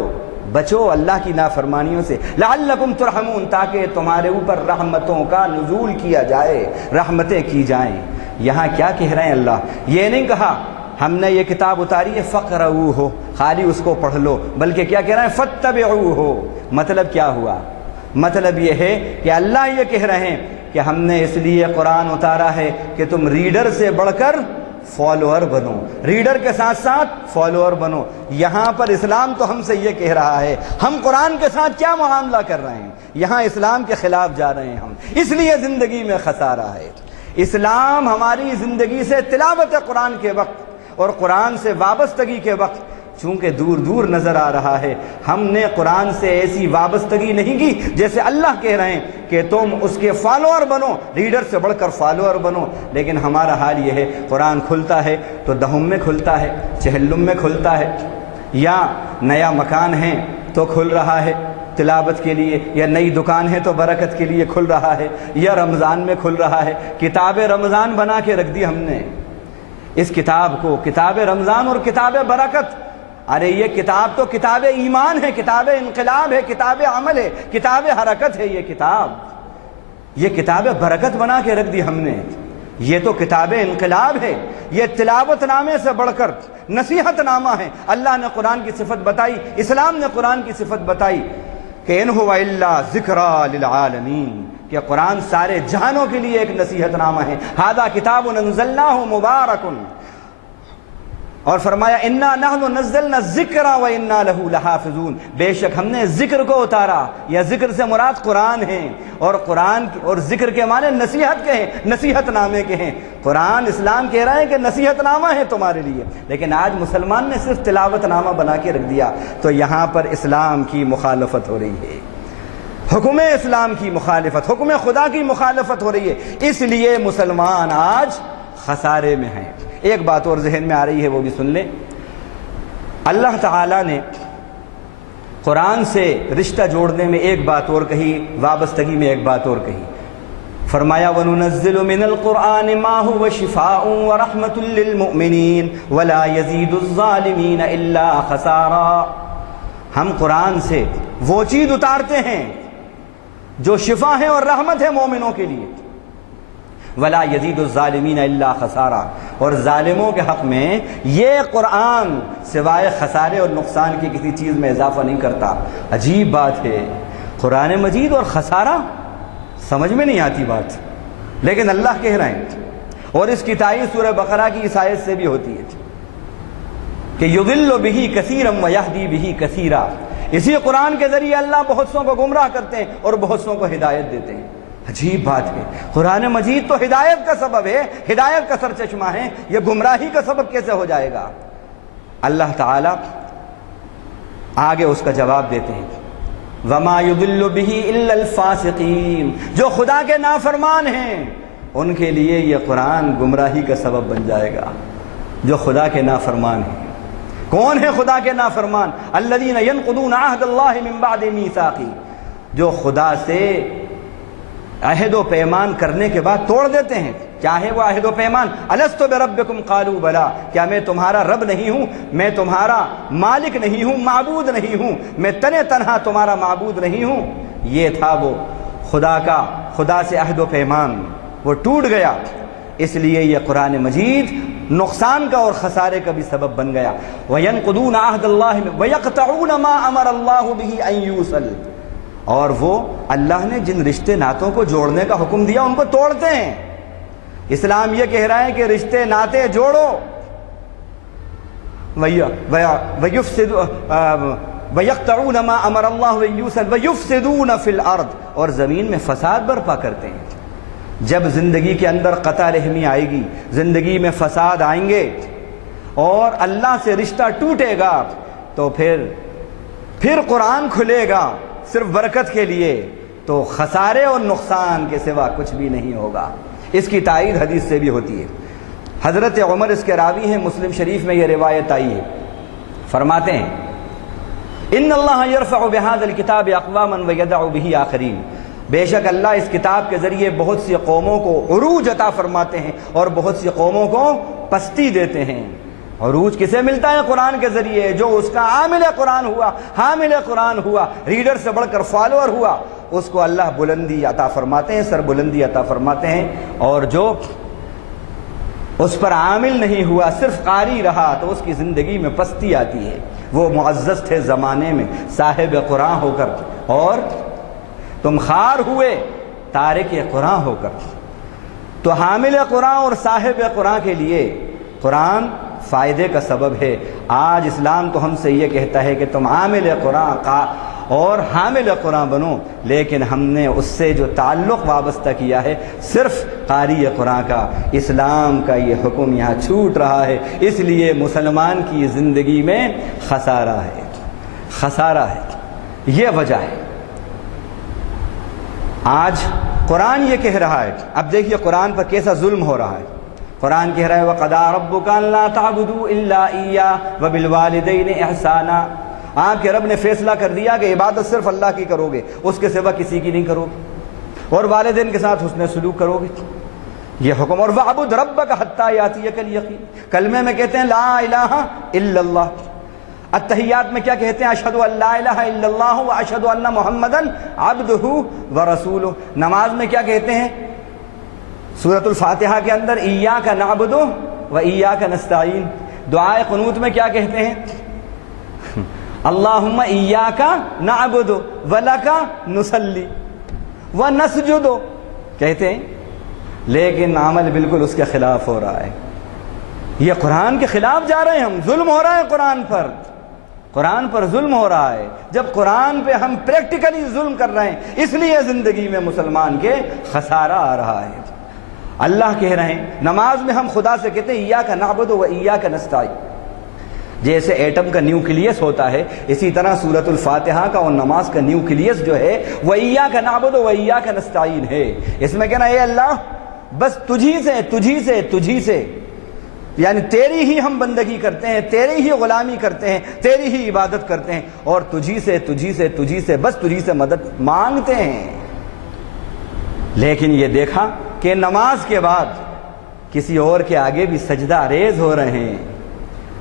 بچو اللہ کی نافرمانیوں سے، لعلکم ترحمون، تاکہ تمہارے اوپر رحمتوں کا نزول کیا جائے، رحمتیں کی جائیں۔ یہاں کیا کہہ رہے ہیں اللہ؟ یہ نہیں کہا ہم نے یہ کتاب اتاری ہے فقرؤہ، خالی اس کو پڑھ لو، بلکہ کیا کہہ رہے ہیں؟ فاتبعوہ۔ مطلب کیا ہوا؟ مطلب یہ ہے کہ اللہ یہ کہہ رہے ہیں کہ ہم نے اس لیے قرآن اتارا ہے کہ تم ریڈر سے بڑھ کر فالوور بنو، ریڈر کے ساتھ ساتھ فالوور بنو۔ یہاں پر اسلام تو ہم سے یہ کہہ رہا ہے، ہم قرآن کے ساتھ کیا معاملہ کر رہے ہیں؟ یہاں اسلام کے خلاف جا رہے ہیں ہم، اس لیے زندگی میں خسارہ ہے۔ اسلام ہماری زندگی سے تلاوت قرآن کے وقت اور قرآن سے وابستگی کے وقت چونکہ دور دور نظر آ رہا ہے، ہم نے قرآن سے ایسی وابستگی نہیں کی جیسے اللہ کہہ رہے ہیں کہ تم اس کے فالوور بنو، ریڈر سے بڑھ کر فالوور بنو۔ لیکن ہمارا حال یہ ہے، قرآن کھلتا ہے تو دہم میں کھلتا ہے، چہلم میں کھلتا ہے، یا نیا مکان ہے تو کھل رہا ہے، تلاوت کے لیے، یا نئی دکان ہے تو برکت کے لیے کھل رہا ہے، یا رمضان میں کھل رہا ہے۔ کتاب رمضان بنا کے رکھ دی ہم نے اس کتاب کو، کتاب رمضان اور کتاب برکت۔ ارے یہ کتاب تو کتاب ایمان ہے، کتاب انقلاب ہے، کتاب عمل ہے، کتاب حرکت ہے۔ یہ کتاب برکت بنا کے رکھ دی ہم نے۔ یہ تو کتاب انقلاب ہے، یہ تلاوت نامے سے بڑھ کر نصیحت نامہ ہے۔ اللہ نے قرآن کی صفت بتائی، اسلام نے قرآن کی صفت بتائی کہ ان هو الا ذکریٰ للعالمین، کہ قرآن سارے جہانوں کے لیے ایک نصیحت نامہ ہے۔ ھذا کتاب انزلناہ مبارک، اور فرمایا انا نحن نزلنا الذکر وانا لہ لحافظون، بے شک ہم نے ذکر کو اتارا، یا ذکر سے مراد قرآن ہے، اور قرآن اور ذکر کے معنی نصیحت کے ہیں، نصیحت نامے کے ہیں۔ قرآن اسلام کہہ رہا ہے کہ نصیحت نامہ ہے تمہارے لیے، لیکن آج مسلمان نے صرف تلاوت نامہ بنا کے رکھ دیا، تو یہاں پر اسلام کی مخالفت ہو رہی ہے، حکم اسلام کی مخالفت، حکم خدا کی مخالفت ہو رہی ہے۔ اس لیے مسلمان آج خسارے میں ہیں۔ ایک بات اور ذہن میں آ رہی ہے، وہ بھی سن لیں۔ اللہ تعالیٰ نے قرآن سے رشتہ جوڑنے میں ایک بات اور کہی، وابستگی میں ایک بات اور کہی۔ فرمایا وَنُنَزِّلُ مِنَ الْقُرْآنِ مَا هُوَ شِفَاءٌ وَرَحْمَةٌ لِّلْمُؤْمِنِينَ وَلَا يَزِيدُ الظَّالِمِينَ إِلَّا خَسَارًا، ہم قرآن سے وہ چیز اتارتے ہیں جو شفا ہے اور رحمت ہے مومنوں کے لیے، وَلَا يَزِيدُ الظَّالِمِينَ إِلَّا خَسَارًا، اور ظالموں کے حق میں یہ قرآن سوائے خسارے اور نقصان کی کسی چیز میں اضافہ نہیں کرتا۔ عجیب بات ہے، قرآن مجید اور خسارہ، سمجھ میں نہیں آتی بات، لیکن اللہ کہہ رہے ہیں، اور اس کی تائید سورہ بقرہ کی اس آیت سے بھی ہوتی ہے کہ یضل بہ کثیرا ویہدی بہ کثیرا، اسی قرآن کے ذریعے اللہ بہت سوں کو گمراہ کرتے ہیں اور بہت سوں کو ہدایت دیتے ہیں۔ عجیب بات ہے، قرآن مجید تو ہدایت کا سبب ہے، ہدایت کا سر چشمہ ہے، یہ گمراہی کا سبب کیسے ہو جائے گا؟ اللہ تعالیٰ آگے اس کا جواب دیتے ہیں، وَمَا يُضِلُّ بِهِ إِلَّا الْفَاسِقِينَ، جو خدا کے نافرمان ہیں ان کے لیے یہ قرآن گمراہی کا سبب بن جائے گا، جو خدا کے نافرمان ہیں۔ کون ہے خدا کے نافرمان؟ الذین ینقضون عہد اللہ من بعد میثاقہ، جو خدا سے عہد و پیمان کرنے کے بعد توڑ دیتے ہیں۔ کیا ہے وہ عہد و پیمان؟ الست بربکم قالوا بلا، کیا میں تمہارا رب نہیں ہوں، میں تمہارا مالک نہیں ہوں، معبود نہیں ہوں، میں تنے تنہا تمہارا معبود نہیں ہوں؟ یہ تھا وہ خدا سے عہد و پیمان، وہ ٹوٹ گیا، اس لیے یہ قرآن مجید نقصان کا اور خسارے کا بھی سبب بن گیا۔ وَيَنْقُضُونَ عَهْدَ اللَّهِ وَيَقْطَعُونَ مَا أَمَرَ اللَّهُ بِهِ أَن يُوصَلَ، اور وہ اللہ نے جن رشتے ناتوں کو جوڑنے کا حکم دیا ان کو توڑتے ہیں۔ اسلام یہ کہہ رہا ہے کہ رشتے ناتے جوڑو، وَيَقْطَعُونَ مَا أَمَرَ اللَّهُ بِهِ أَن يُوصَلَ وَيُفْسِدُونَ فِي الْأَرْضِ، اور زمین میں فساد برپا کرتے ہیں۔ جب زندگی کے اندر قطع رحمی آئے گی، زندگی میں فساد آئیں گے اور اللہ سے رشتہ ٹوٹے گا، تو پھر قرآن کھلے گا صرف برکت کے لیے، تو خسارے اور نقصان کے سوا کچھ بھی نہیں ہوگا۔ اس کی تائید حدیث سے بھی ہوتی ہے۔ حضرت عمر اس کے راوی ہیں، مسلم شریف میں یہ روایت آئی ہے، فرماتے ہیں ان اللہ یرفع بہذا الکتاب اقواما ویدع بہ آخرین، بے شک اللہ اس کتاب کے ذریعے بہت سی قوموں کو عروج عطا فرماتے ہیں اور بہت سی قوموں کو پستی دیتے ہیں۔ عروج کسے ملتا ہے؟ قرآن کے ذریعے، جو اس کا عامل قرآن ہوا، حامل قرآن ہوا، ریڈر سے بڑھ کر فالوور ہوا، اس کو اللہ بلندی عطا فرماتے ہیں، سر بلندی عطا فرماتے ہیں، اور جو اس پر عامل نہیں ہوا، صرف قاری رہا، تو اس کی زندگی میں پستی آتی ہے۔ وہ معزز تھے زمانے میں صاحب قرآن ہو کر، اور تم خار ہوئے تارک قرآن ہو کر۔ تو حامل قرآن اور صاحب قرآن کے لیے قرآن فائدے کا سبب ہے۔ آج اسلام تو ہم سے یہ کہتا ہے کہ تم عامل قرآن اور حامل قرآن بنو، لیکن ہم نے اس سے جو تعلق وابستہ کیا ہے صرف قاری قرآن کا۔ اسلام کا یہ حکم یہاں چھوٹ رہا ہے، اس لیے مسلمان کی زندگی میں خسارہ ہے، خسارہ ہے، یہ وجہ ہے۔ آج قرآن یہ کہہ رہا ہے، اب دیکھیے قرآن پر کیسا ظلم ہو رہا ہے۔ قرآن کہہ رہا ہے وَقَضَىٰ رَبُّكَ أَلَّا تَعْبُدُوا إِلَّا إِيَّاهُ وَبِالْوَالِدَيْنِ إِحْسَانًا، آپ کے رب نے فیصلہ کر دیا کہ عبادت صرف اللہ کی کرو گے، اس کے سوا کسی کی نہیں کرو گے، اور والدین کے ساتھ حسن سلوک کرو گے، یہ حکم۔ اور وَاعْبُدْ رَبَّكَ حَتَّىٰ يَأْتِيَكَ الْيَقِينُ، کلمے میں کہتے ہیں لا الہ الا اللہ، التحیات میں کیا کہتے ہیں؟ اشہد ان لا الہ الا اللہ واشہد ان محمدا عبدہ ورسولہ۔ نماز میں کیا کہتے ہیں؟ سورۃ الفاتحہ کے اندر ایاک نعبد و ایاک نستعین۔ دعائے قنوت میں کیا کہتے ہیں؟ اللہم ایاک نعبد ولک نصلی ونسجد کہتے ہیں، لیکن عمل بالکل اس کے خلاف ہو رہا ہے۔ یہ قرآن کے خلاف جا رہے ہیں ہم، ظلم ہو رہا ہے قرآن پر ظلم ہو رہا ہے۔ جب قرآن پہ ہم پریکٹیکلی ظلم کر رہے ہیں، اس لیے زندگی میں مسلمان کے خسارہ آ رہا ہے۔ اللہ کہہ رہے ہیں نماز میں ہم خدا سے کہتے ہیں ایاک نعبد و ایاک نستعین، جیسے ایٹم کا نیوکلیس ہوتا ہے اسی طرح سورۃ الفاتحہ کا اور نماز کا نیوکلیس جو ہے وہ ایاک نعبد و ایاک نستعین ہے۔ اس میں کہنا اے اللہ بس تجھی سے یعنی تیری ہی ہم بندگی کرتے ہیں، تیری ہی غلامی کرتے ہیں، تیری ہی عبادت کرتے ہیں، اور تجھی سے بس تجھی سے مدد مانگتے ہیں۔ لیکن یہ دیکھا کہ نماز کے بعد کسی اور کے آگے بھی سجدہ ریز ہو رہے ہیں،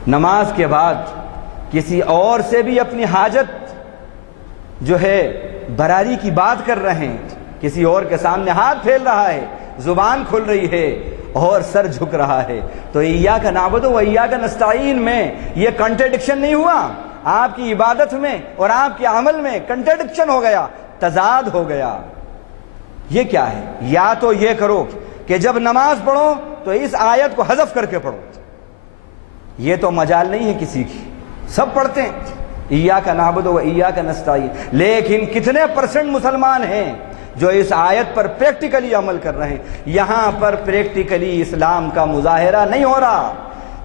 نماز کے بعد کسی اور سے بھی اپنی حاجت جو ہے براری کی بات کر رہے ہیں، کسی اور کے سامنے ہاتھ پھیل رہا ہے، زبان کھل رہی ہے اور سر جھک رہا ہے۔ تو ایاک نعبد و ایاک نستعین میں یہ کنٹرڈکشن نہیں ہوا، آپ کی عبادت میں اور آپ کے عمل میں کنٹرڈکشن ہو گیا، تضاد ہو گیا۔ یہ کیا ہے؟ یا تو یہ کرو کہ جب نماز پڑھو تو اس آیت کو حذف کر کے پڑھو، یہ تو مجال نہیں ہے کسی کی، سب پڑھتے ہیں ایاک نعبد و ایاک نستعین، لیکن کتنے پرسنٹ مسلمان ہیں جو اس آیت پر پریکٹیکلی عمل کر رہے ہیں؟ یہاں پر پریکٹیکلی اسلام کا مظاہرہ نہیں ہو رہا،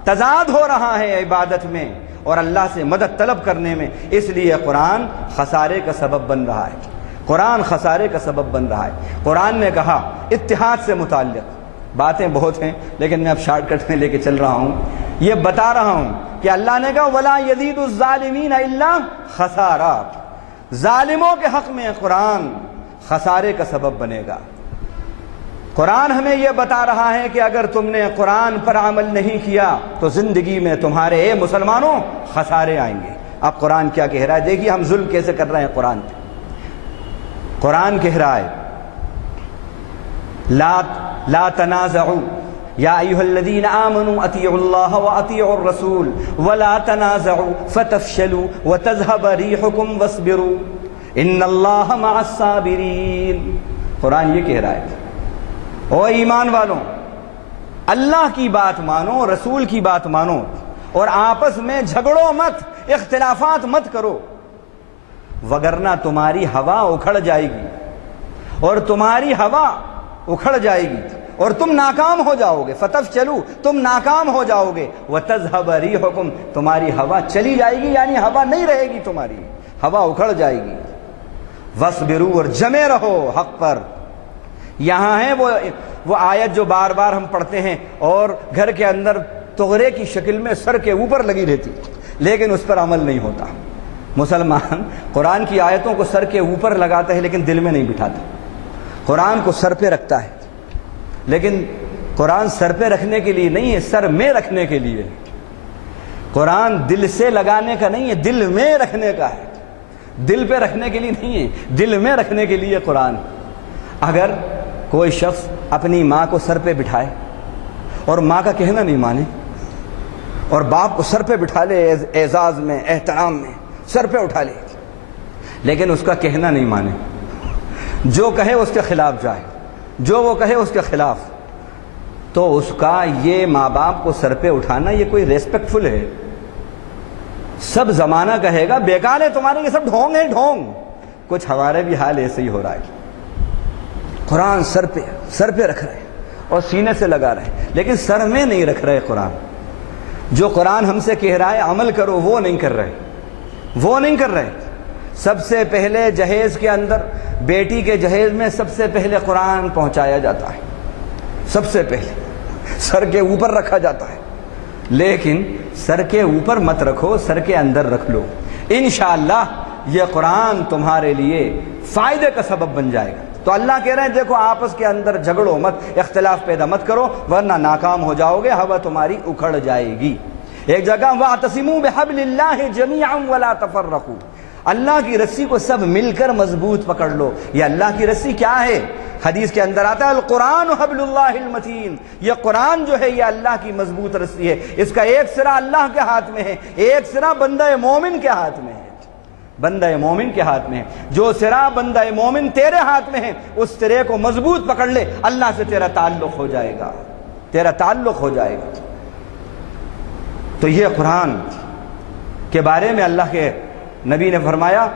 تضاد ہو رہا ہے عبادت میں اور اللہ سے مدد طلب کرنے میں، اس لیے قرآن خسارے کا سبب بن رہا ہے، قرآن خسارے کا سبب بن رہا ہے۔ قرآن نے کہا اتحاد سے متعلق باتیں بہت ہیں، لیکن میں اب شارٹ کٹ میں لے کے چل رہا ہوں، یہ بتا رہا ہوں کہ اللہ نے کہا وَلَا يَزِيدُ الظَّالِمِينَ إِلَّا خَسَارًا، ظالموں کے حق میں قرآن خسارے کا سبب بنے گا۔ قرآن ہمیں یہ بتا رہا ہے کہ اگر تم نے قرآن پر عمل نہیں کیا تو زندگی میں تمہارے اے مسلمانوں خسارے آئیں گے۔ اب قرآن کیا کہہ رہا ہے؟ دیکھیے ہم ظلم کیسے کر رہے ہیں قرآن پہ۔ قرآن کہہ رہا ہے لا تنازعوا یا ایھا الذین آمنوا اطیعوا اللہ واطیعوا الرسول ولا تنازعوا فتفشلوا وتذهب ريحكم واصبروا ان اللہ مع الصابرین۔ قرآن یہ کہہ رہا ہے او ایمان والوں، اللہ کی بات مانو، رسول کی بات مانو، اور آپس میں جھگڑو مت، اختلافات مت کرو، وگرنہ تمہاری ہوا اکھڑ جائے گی اور تمہاری ہوا اکھڑ جائے گی اور تم ناکام ہو جاؤ گے، فتفشلوا تم ناکام ہو جاؤ گے، وتذهب ريحكم تمہاری ہوا چلی جائے گی، یعنی ہوا نہیں رہے گی، تمہاری ہوا اکھڑ جائے گی، وَاصْبِرُوا اور جمے رہو حق پر۔ یہاں ہے وہ آیت جو بار بار ہم پڑھتے ہیں اور گھر کے اندر تغرے کی شکل میں سر کے اوپر لگی رہتی، لیکن اس پر عمل نہیں ہوتا۔ مسلمان قرآن کی آیتوں کو سر کے اوپر لگاتا ہے لیکن دل میں نہیں بٹھاتا، قرآن کو سر پہ رکھتا ہے، لیکن قرآن سر پہ رکھنے کے لیے نہیں ہے، سر میں رکھنے کے لیے۔ قرآن دل سے لگانے کا نہیں ہے، دل میں رکھنے کا ہے، دل پہ رکھنے کے لیے نہیں ہے، دل میں رکھنے کے لیے قرآن۔ اگر کوئی شخص اپنی ماں کو سر پہ بٹھائے اور ماں کا کہنا نہیں مانے، اور باپ کو سر پہ بٹھا لے اعزاز میں، احترام میں سر پہ اٹھا لے، لیکن اس کا کہنا نہیں مانے، جو کہے اس کے خلاف جائے، جو وہ کہے اس کے خلاف، تو اس کا یہ ماں باپ کو سر پہ اٹھانا یہ کوئی ریسپیکٹ فل ہے؟ سب زمانہ کہے گا بیکار ہے تمہارے، یہ سب ڈھونگ ہے ڈھونگ۔ کچھ ہمارے بھی حال ایسے ہی ہو رہا ہے، قرآن سر پہ رکھ رہے اور سینے سے لگا رہے، لیکن سر میں نہیں رکھ رہے قرآن۔ جو قرآن ہم سے کہہ رہا ہے عمل کرو، وہ نہیں کر رہے۔ سب سے پہلے جہیز کے اندر، بیٹی کے جہیز میں سب سے پہلے قرآن پہنچایا جاتا ہے، سب سے پہلے سر کے اوپر رکھا جاتا ہے، لیکن سر کے اوپر مت رکھو، سر کے اندر رکھ لو۔ انشاءاللہ یہ قرآن تمہارے لیے فائدے کا سبب بن جائے گا۔ تو اللہ کہہ رہے ہیں دیکھو آپس کے اندر جھگڑو مت، اختلاف پیدا مت کرو ورنہ ناکام ہو جاؤ گے، ہوا تمہاری اکھڑ جائے گی۔ ایک جگہ وَاعْتَصِمُوا بِحَبْلِ اللَّهِ جَمِيعًا وَلَا تَفَرَّقُوا، اللہ کی رسی کو سب مل کر مضبوط پکڑ لو۔ یہ اللہ کی رسی کیا ہے؟ حدیث کے اندر آتا ہے القرآن حبل اللہ المتین، یہ قرآن جو ہے یہ اللہ کی مضبوط رسی ہے، اس کا ایک سرا اللہ کے ہاتھ میں ہے، ایک سرا بندہ مومن کے ہاتھ میں ہے، بندہ مومن کے ہاتھ میں ہے۔ جو سرا بندہ مومن تیرے ہاتھ میں ہے اس سرے کو مضبوط پکڑ لے، اللہ سے تیرا تعلق ہو جائے گا، تیرا تعلق ہو جائے گا۔ تو یہ قرآن کے بارے میں اللہ کے نبی نے فرمایا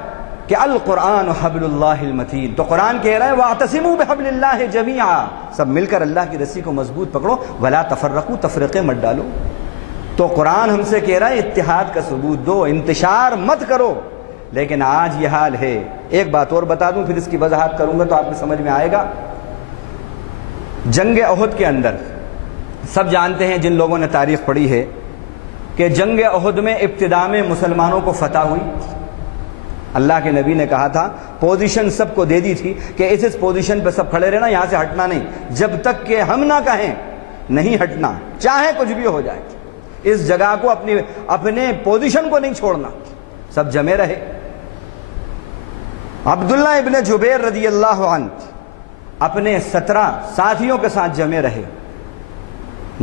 کہ القرآن حبل اللہ المتین، تو قرآن کہہ رہا ہے وَاعْتَصِمُوا بِحَبْلِ اللَّهِ جَمِيعًا، سب مل کر اللہ کی رسی کو مضبوط پکڑو، وَلَا تَفَرَّقُوا، تفرقے مت ڈالو۔ تو قرآن ہم سے کہہ رہا ہے اتحاد کا ثبوت دو، انتشار مت کرو، لیکن آج یہ حال ہے۔ ایک بات اور بتا دوں پھر اس کی وضاحت کروں گا تو آپ کو سمجھ میں آئے گا۔ جنگ احد کے اندر سب جانتے ہیں جن لوگوں نے تاریخ پڑھی ہے کہ جنگ احد میں ابتدا میں مسلمانوں کو فتح ہوئی۔ اللہ کے نبی نے کہا تھا، پوزیشن سب کو دے دی تھی کہ اس پوزیشن پہ سب کھڑے رہنا، یہاں سے ہٹنا نہیں، جب تک کہ ہم نہ کہیں نہیں ہٹنا، چاہے کچھ بھی ہو جائے، اس جگہ کو اپنے پوزیشن کو نہیں چھوڑنا۔ سب جمے رہے۔ عبداللہ ابن جبیر رضی اللہ عنہ اپنے 17 ساتھیوں کے ساتھ جمے رہے۔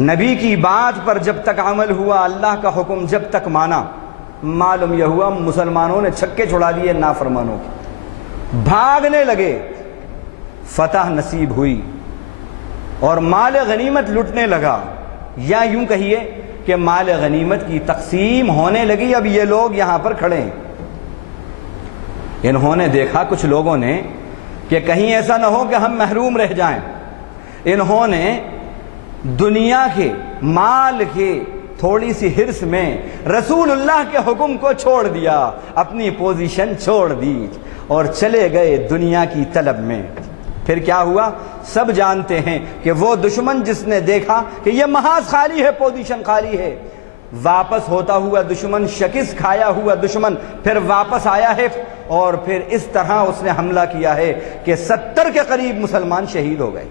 نبی کی بات پر جب تک عمل ہوا، اللہ کا حکم جب تک مانا، معلوم یہ ہوا مسلمانوں نے چھکے چھڑا دیے نافرمانوں کے، بھاگنے لگے، فتح نصیب ہوئی اور مال غنیمت لٹنے لگا، یا یوں کہیے کہ مال غنیمت کی تقسیم ہونے لگی۔ اب یہ لوگ یہاں پر کھڑے ہیں، انہوں نے دیکھا کچھ لوگوں نے کہ کہیں ایسا نہ ہو کہ ہم محروم رہ جائیں، انہوں نے دنیا کے مال کے تھوڑی سی ہرس میں رسول اللہ کے حکم کو چھوڑ دیا، اپنی پوزیشن چھوڑ دی اور چلے گئے دنیا کی طلب میں۔ پھر کیا ہوا سب جانتے ہیں کہ وہ دشمن جس نے دیکھا کہ یہ محاذ خالی ہے، پوزیشن خالی ہے، واپس ہوتا ہوا دشمن، شکست کھایا ہوا دشمن پھر واپس آیا ہے، اور پھر اس طرح اس نے حملہ کیا ہے کہ 70 کے قریب مسلمان شہید ہو گئے۔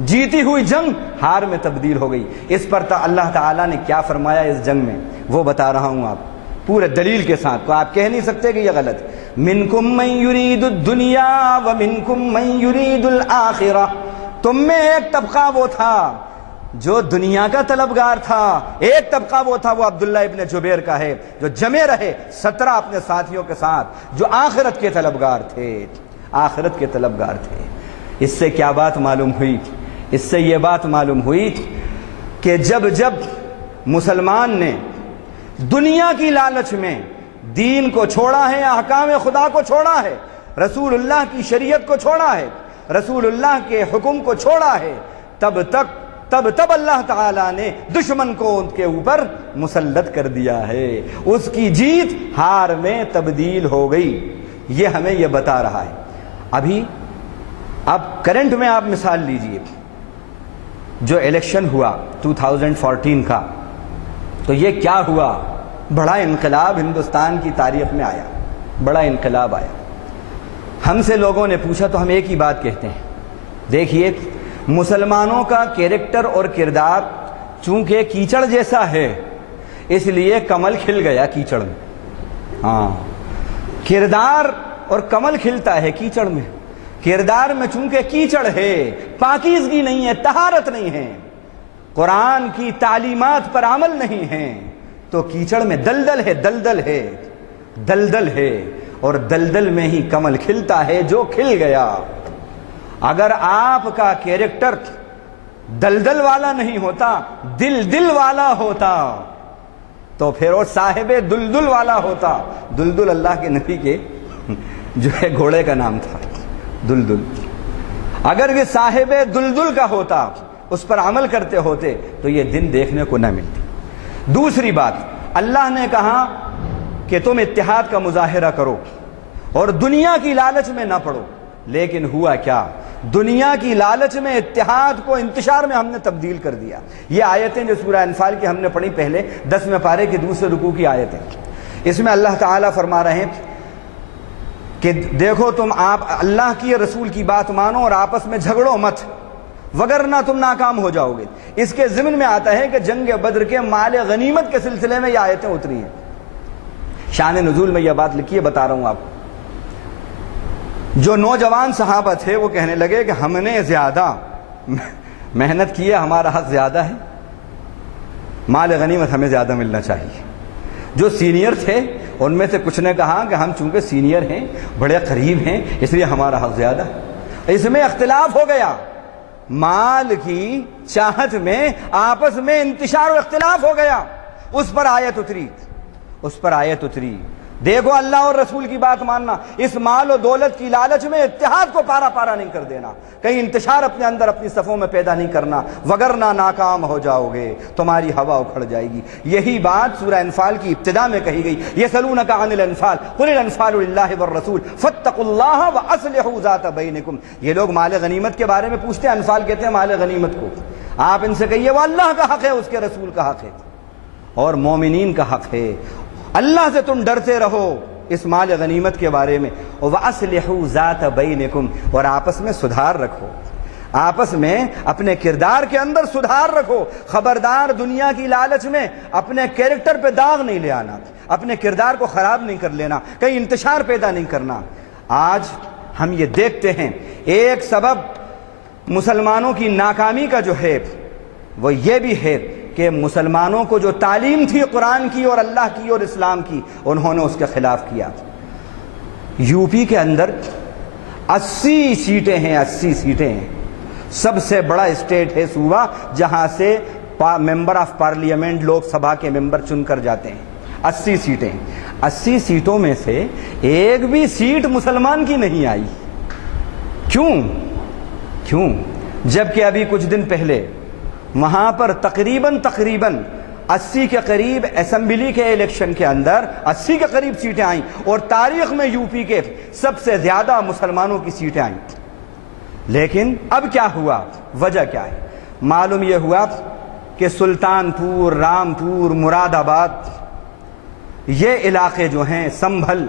جیتی ہوئی جنگ ہار میں تبدیل ہو گئی۔ اس پر اللہ تعالیٰ نے کیا فرمایا اس جنگ میں وہ بتا رہا ہوں آپ پورے دلیل کے ساتھ، تو آپ کہہ نہیں سکتے کہ یہ غلط۔ منکم من یرید الدنیا ومنکم من یرید الآخرہ، تم میں ایک طبقہ وہ تھا جو دنیا کا طلبگار تھا، ایک طبقہ وہ تھا وہ عبداللہ ابن جبیر کا ہے جو جمے رہے 17 اپنے ساتھیوں کے ساتھ، جو آخرت کے طلبگار تھے، آخرت کے طلبگار تھے۔ اس سے کیا بات معلوم ہوئی؟ اس سے یہ بات معلوم ہوئی کہ جب مسلمان نے دنیا کی لالچ میں دین کو چھوڑا ہے، احکام خدا کو چھوڑا ہے، رسول اللہ کی شریعت کو چھوڑا ہے، رسول اللہ کے حکم کو چھوڑا ہے، تب اللہ تعالیٰ نے دشمن کو ان کے اوپر مسلط کر دیا ہے، اس کی جیت ہار میں تبدیل ہو گئی۔ یہ ہمیں یہ بتا رہا ہے۔ ابھی اب کرنٹ میں آپ مثال لیجئے، جو الیکشن ہوا 2014 کا، تو یہ کیا ہوا؟ بڑا انقلاب ہندوستان کی تاریخ میں آیا، بڑا انقلاب آیا۔ ہم سے لوگوں نے پوچھا تو ہم ایک ہی بات کہتے ہیں، دیکھیے مسلمانوں کا کیریکٹر اور کردار چونکہ کیچڑ جیسا ہے اس لیے کمل کھل گیا کیچڑ میں۔ ہاں، کردار اور کمل کھلتا ہے کیچڑ میں، کردار میں چونکہ کیچڑ ہے، پاکیزگی نہیں ہے، طہارت نہیں ہے، قرآن کی تعلیمات پر عمل نہیں ہے، تو کیچڑ میں دلدل ہے، دلدل ہے، اور دلدل میں ہی کمل کھلتا ہے جو کھل گیا۔ اگر آپ کا کیریکٹر دلدل والا نہیں ہوتا، دل والا ہوتا، تو پھر وہ صاحب دلدل والا ہوتا۔ دلدل اللہ کے نبی کے جو ہے گھوڑے کا نام تھا، دلدل۔ اگر یہ صاحب دلدل کا ہوتا، اس پر عمل کرتے ہوتے تو یہ دن دیکھنے کو نہ ملتی۔ دوسری بات، اللہ نے کہا کہ تم اتحاد کا مظاہرہ کرو اور دنیا کی لالچ میں نہ پڑو، لیکن ہوا کیا؟ دنیا کی لالچ میں اتحاد کو انتشار میں ہم نے تبدیل کر دیا۔ یہ آیتیں جو سورہ انفال کی ہم نے پڑھی پہلے 10ویں پارے کے دوسرے رکوع کی آیتیں، اس میں اللہ تعالیٰ فرما رہے ہیں کہ دیکھو تم آپ اللہ کی رسول کی بات مانو اور آپس میں جھگڑو مت وگرنہ تم ناکام ہو جاؤ گے۔ اس کے ضمن میں آتا ہے کہ جنگ بدر کے مال غنیمت کے سلسلے میں یہ آیتیں اتری ہیں۔ شان نزول میں یہ بات لکھی ہے، بتا رہا ہوں آپ کو۔ جو نوجوان صحابہ تھے وہ کہنے لگے کہ ہم نے زیادہ محنت کی ہے، ہمارا حق زیادہ ہے، مال غنیمت ہمیں زیادہ ملنا چاہیے۔ جو سینئر تھے ان میں سے کچھ نے کہا کہ ہم چونکہ سینئر ہیں، بڑے قریب ہیں، اس لیے ہمارا حق زیادہ ہے۔ اس میں اختلاف ہو گیا، مال کی چاہت میں آپس میں انتشار و اختلاف ہو گیا۔ اس پر آیت اتری دیکھو اللہ اور رسول کی بات ماننا، اس مال و دولت کی لالچ میں اتحاد کو پارا پارا نہیں کر دینا، کہیں انتشار اپنے اندر اپنی صفوں میں پیدا نہیں کرنا، وگرنہ ناکام ہو جاؤ گے، تمہاری ہوا اکھڑ جائے گی۔ یہی بات سورہ انفال کی ابتدا میں کہی گئی، یسألونک عن الانفال قل الانفال للہ والرسول فاتقوا اللہ واصلحوا ذات بینکم۔ یہ لوگ مال غنیمت کے بارے میں پوچھتے ہیں، انفال کہتے ہیں مال غنیمت کو۔ آپ ان سے کہیے وہ اللہ کا حق ہے، اس کے رسول کا حق ہے اور مومنین کا حق ہے۔ اللہ سے تم ڈرتے رہو اس مال غنیمت کے بارے میں، وَأَصْلِحُوا ذَاتَ بَيْنِكُمْ، اور آپس میں سدھار رکھو، آپس میں اپنے کردار کے اندر سدھار رکھو۔ خبردار دنیا کی لالچ میں اپنے کیریکٹر پہ داغ نہیں لے آنا، اپنے کردار کو خراب نہیں کر لینا، کہیں انتشار پیدا نہیں کرنا۔ آج ہم یہ دیکھتے ہیں ایک سبب مسلمانوں کی ناکامی کا جو ہے وہ یہ بھی ہے کہ مسلمانوں کو جو تعلیم تھی قرآن کی اور اللہ کی اور اسلام کی، انہوں نے اس کے خلاف کیا۔ یو پی کے اندر 80 سیٹیں ہیں، 80 سیٹیں ہیں، سب سے بڑا اسٹیٹ ہے، صوبہ جہاں سے member of parliament Lok Sabha کے ممبر چن کر جاتے ہیں۔ 80 سیٹیں، 80 سیٹوں میں سے ایک بھی سیٹ مسلمان کی نہیں آئی۔ کیوں؟ جبکہ ابھی کچھ دن پہلے وہاں پر تقریباً 80 کے قریب اسمبلی کے الیکشن کے اندر 80 کے قریب سیٹیں آئیں، اور تاریخ میں یو پی کے سب سے زیادہ مسلمانوں کی سیٹیں آئیں۔ لیکن اب کیا ہوا؟ وجہ کیا ہے؟ معلوم یہ ہوا کہ سلطان پور، رامپور، مراد آباد، یہ علاقے جو ہیں، سنبھل،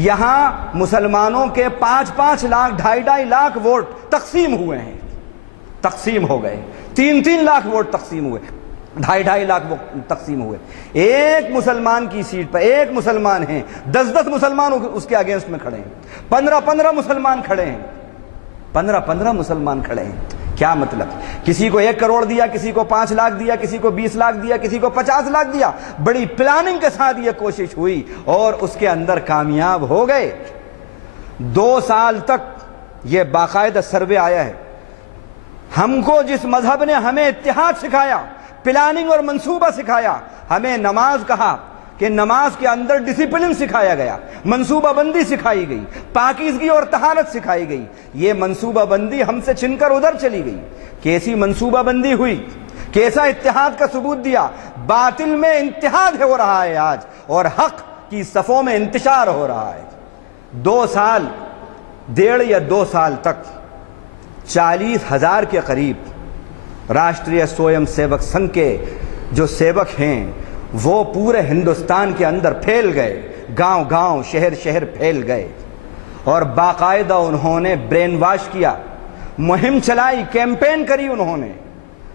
یہاں مسلمانوں کے 5-5 لاکھ 2.5 لاکھ ووٹ تقسیم ہوئے ہیں، تقسیم ہو گئے، 3-3 لاکھ ووٹ تقسیم ہوئے، 2.5 لاکھ ووٹ تقسیم ہوئے۔ ایک مسلمان کی سیٹ پر ایک مسلمان ہیں، 10 مسلمان اس کے اگینسٹ میں کھڑے ہیں، 15 مسلمان کھڑے ہیں، 15 مسلمان کھڑے ہیں۔ کیا مطلب؟ کسی کو 1 کروڑ دیا، کسی کو 5 لاکھ دیا، کسی کو 20 لاکھ دیا، کسی کو 50 لاکھ دیا۔ بڑی پلاننگ کے ساتھ یہ کوشش ہوئی اور اس کے اندر کامیاب ہو گئے۔ 2 سال تک یہ باقاعدہ سروے آیا ہے۔ ہم کو جس مذہب نے ہمیں اتحاد سکھایا، پلاننگ اور منصوبہ سکھایا، ہمیں نماز کہا کہ نماز کے اندر ڈسپلن سکھایا گیا، منصوبہ بندی سکھائی گئی، پاکیزگی اور طہارت سکھائی گئی، یہ منصوبہ بندی ہم سے چھن کر ادھر چلی گئی۔ کیسی منصوبہ بندی ہوئی، کیسا اتحاد کا ثبوت دیا۔ باطل میں اتحاد ہو رہا ہے آج، اور حق کی صفوں میں انتشار ہو رہا ہے۔ 2 سال، 1.5 یا 2 سال تک 40,000 کے قریب راشٹریہ سویم سیوک سنگھ کے جو سیوک ہیں وہ پورے ہندوستان کے اندر پھیل گئے، گاؤں گاؤں، شہر شہر پھیل گئے، اور باقاعدہ انہوں نے برین واش کیا، مہم چلائی، کیمپین کری، انہوں نے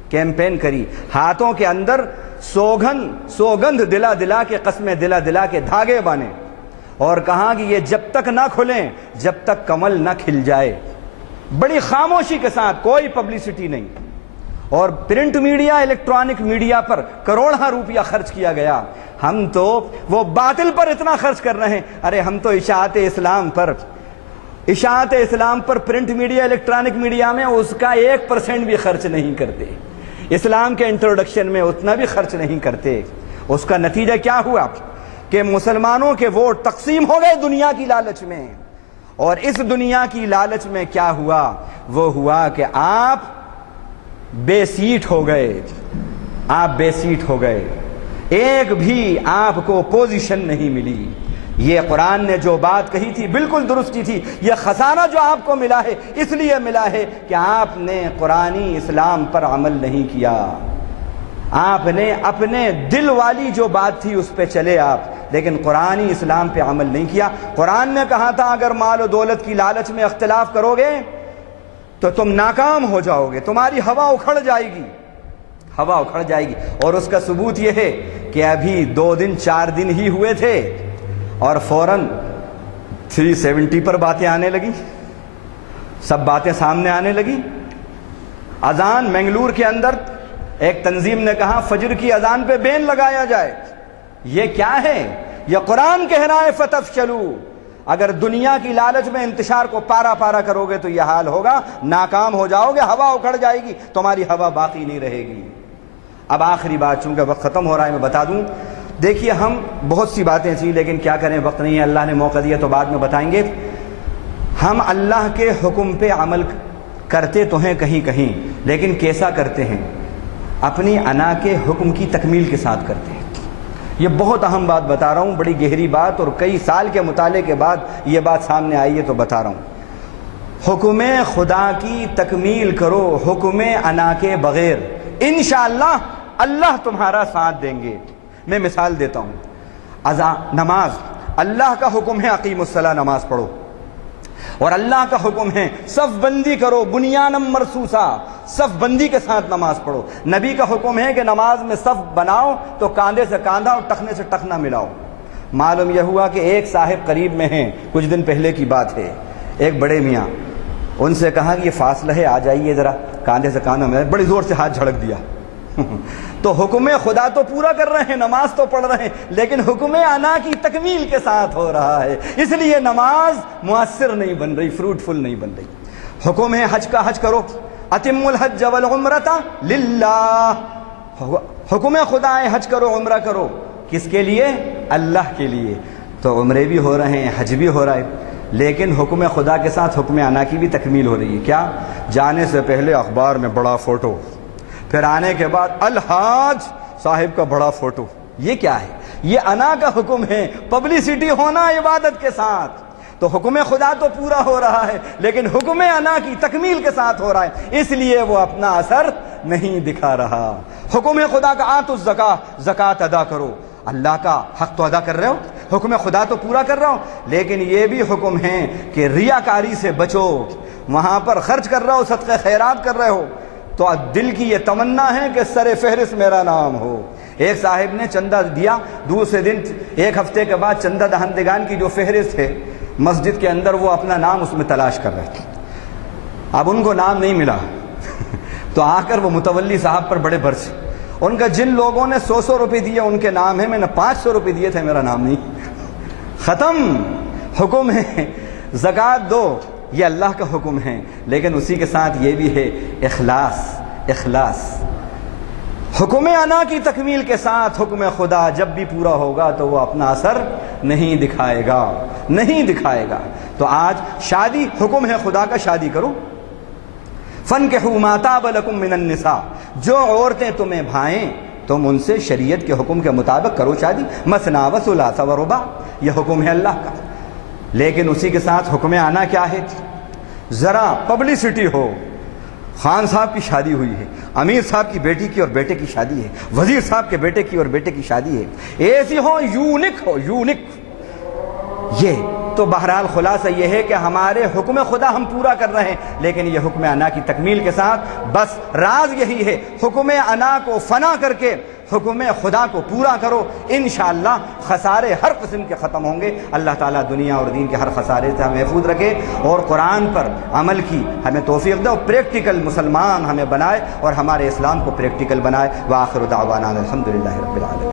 کیمپین کری، ہاتھوں کے اندر سوگندھ دلا کے، قسمیں دلا کے دھاگے بانے، اور کہا کہ یہ جب تک نہ کھلیں جب تک کمل نہ کھل جائے۔ بڑی خاموشی کے ساتھ، کوئی پبلسٹی نہیں، اور پرنٹ میڈیا، الیکٹرانک میڈیا پر کروڑوں روپیہ خرچ کیا گیا۔ ہم تو وہ باطل پر اتنا خرچ کر رہے ہیں، ارے ہم تو اشاعت اسلام پر پرنٹ میڈیا، الیکٹرانک میڈیا میں اس کا 1% بھی خرچ نہیں کرتے، اسلام کے انٹروڈکشن میں اتنا بھی خرچ نہیں کرتے۔ اس کا نتیجہ کیا ہوا کہ مسلمانوں کے ووٹ تقسیم ہو گئے دنیا کی لالچ میں، اور اس دنیا کی لالچ میں کیا ہوا؟ وہ ہوا کہ آپ بے سیٹ ہو گئے، ایک بھی آپ کو پوزیشن نہیں ملی۔ یہ قرآن نے جو بات کہی تھی بالکل درستی تھی۔ یہ خزانہ جو آپ کو ملا ہے اس لیے ملا ہے کہ آپ نے قرآنی اسلام پر عمل نہیں کیا، آپ نے اپنے دل والی جو بات تھی اس پہ چلے، آپ لیکن قرآنی اسلام پہ عمل نہیں کیا۔ قرآن نے کہا تھا اگر مال و دولت کی لالچ میں اختلاف کرو گے تو تم ناکام ہو جاؤ گے، تمہاری ہوا اکھڑ جائے گی، ہوا اکھڑ جائے گی۔ اور اس کا ثبوت یہ ہے کہ ابھی 2 دن 4 دن ہی ہوئے تھے اور فوراً 370 پر باتیں آنے لگی، سب باتیں سامنے آنے لگی۔ اذان منگلور کے اندر ایک تنظیم نے کہا فجر کی اذان پہ بین لگایا جائے۔ یہ کیا ہے؟ یہ قرآن کہہ رہا ہے فتفشلوا۔ اگر دنیا کی لالچ میں انتشار کو پارا پارا کرو گے تو یہ حال ہوگا، ناکام ہو جاؤ گے، ہوا اکھڑ جائے گی، تمہاری ہوا باقی نہیں رہے گی۔ اب آخری بات، چونکہ وقت ختم ہو رہا ہے، میں بتا دوں۔ دیکھیے ہم بہت سی باتیں تھیں لیکن کیا کریں، وقت نہیں ہے، اللہ نے موقع دیا تو بعد میں بتائیں گے۔ ہم اللہ کے حکم پہ عمل کرتے تو ہیں کہیں کہیں، لیکن کیسا کرتے ہیں؟ اپنی انا کے حکم کی تکمیل کے ساتھ کرتے ہیں۔ یہ بہت اہم بات بتا رہا ہوں، بڑی گہری بات، اور کئی سال کے مطالعے کے بعد یہ بات سامنے آئی ہے تو بتا رہا ہوں۔ حکم خدا کی تکمیل کرو حکم انا کے بغیر، انشاءاللہ اللہ تمہارا ساتھ دیں گے۔ میں مثال دیتا ہوں۔ نماز، اللہ کا حکم ہے اقیم الصلاۃ، نماز پڑھو، اور اللہ کا حکم ہے صف بندی کرو، بنیانم مرصوصہ، صف بندی کے ساتھ نماز پڑھو۔ نبی کا حکم ہے کہ نماز میں صف بناؤ تو کاندھے سے کاندھا اور ٹخنے سے ٹخنا ملاؤ۔ معلوم یہ ہوا کہ ایک صاحب قریب میں ہیں، کچھ دن پہلے کی بات ہے، ایک بڑے میاں، ان سے کہا کہ یہ فاصلہ ہے، آ جائیے ذرا، کاندھے سے کاندھا ملا، بڑی زور سے ہاتھ جھڑک دیا۔ تو حکم خدا تو پورا کر رہے ہیں، نماز تو پڑھ رہے ہیں، لیکن حکم انا کی تکمیل کے ساتھ ہو رہا ہے، اس لیے نماز مؤثر نہیں بن رہی، فروٹفل نہیں بن رہی۔ حکم ہے حج کا، حج کرو، اتم الحج والعمرۃ للہ، حکم خدا ہے حج کرو، عمرہ کرو، کس کے لیے؟ اللہ کے لیے۔ تو عمرے بھی ہو رہے ہیں، حج بھی ہو رہا ہے، لیکن حکم خدا کے ساتھ حکم انا کی بھی تکمیل ہو رہی ہے۔ کیا؟ جانے سے پہلے اخبار میں بڑا فوٹو، پھر آنے کے بعد الحاج صاحب کا بڑا فوٹو۔ یہ کیا ہے؟ یہ انا کا حکم ہے، پبلسٹی ہونا عبادت کے ساتھ۔ تو حکم خدا تو پورا ہو رہا ہے لیکن حکم انا کی تکمیل کے ساتھ ہو رہا ہے، اس لیے وہ اپنا اثر نہیں دکھا رہا۔ حکم خدا کا آتوا الزکاۃ، زکوٰۃ ادا کرو، اللہ کا حق تو ادا کر رہے ہو، حکم خدا تو پورا کر رہا ہو، لیکن یہ بھی حکم ہے کہ ریاکاری سے بچو، وہاں پر خرچ کر رہے ہو، صدقہ خیرات کر رہے ہو تو دل کی یہ تمنا ہے کہ سر فہرست میرا نام ہو۔ ایک صاحب نے چندہ دیا، دوسرے دن 1 ہفتے کے بعد چندہ دہندگان کی جو فہرست ہے مسجد کے اندر، وہ اپنا نام اس میں تلاش کر رہے تھے، اب ان کو نام نہیں ملا تو آ کر وہ متولی صاحب پر بڑے برسے، ان کا جن لوگوں نے 100 روپے دیے ان کے نام ہے، میں نے 500 روپے دیے تھے، میرا نام نہیں۔ ختم۔ حکم ہے زکوٰۃ دو، یہ اللہ کا حکم ہے، لیکن اسی کے ساتھ یہ بھی ہے اخلاص۔ حکم انا کی تکمیل کے ساتھ حکم خدا جب بھی پورا ہوگا تو وہ اپنا اثر نہیں دکھائے گا۔ تو آج شادی، حکم ہے خدا کا، شادی کرو۔ فَانكِحُوا مَا طَابَ لَكُم مِّنَ النِّسَاءِ، جو عورتیں تمہیں بھائیں تم ان سے شریعت کے حکم کے مطابق کرو شادی۔ مثنیٰ وثلاث ورباع، یہ حکم ہے اللہ کا، لیکن اسی کے ساتھ حکم انا کیا ہے؟ ذرا پبلسٹی ہو، خان صاحب کی شادی ہوئی ہے، امیر صاحب کی بیٹی کی اور بیٹے کی شادی ہے، وزیر صاحب کے بیٹے کی اور بیٹے کی شادی ہے، ایسی ہو، یونک۔ یہ تو بہرحال خلاصہ یہ ہے کہ ہمارے حکم خدا ہم پورا کر رہے ہیں، لیکن یہ حکم انا کی تکمیل کے ساتھ، بس راز یہی ہے، حکم انا کو فنا کر کے حکم خدا کو پورا کرو، انشاءاللہ خسارے ہر قسم کے ختم ہوں گے۔ اللہ تعالیٰ دنیا اور دین کے ہر خسارے سے ہمیں محفوظ رکھے اور قرآن پر عمل کی ہمیں توفیق دے، اور پریکٹیکل مسلمان ہمیں بنائے اور ہمارے اسلام کو پریکٹیکل بنائے۔ وآخر دعوانا الحمدللہ رب العالمین۔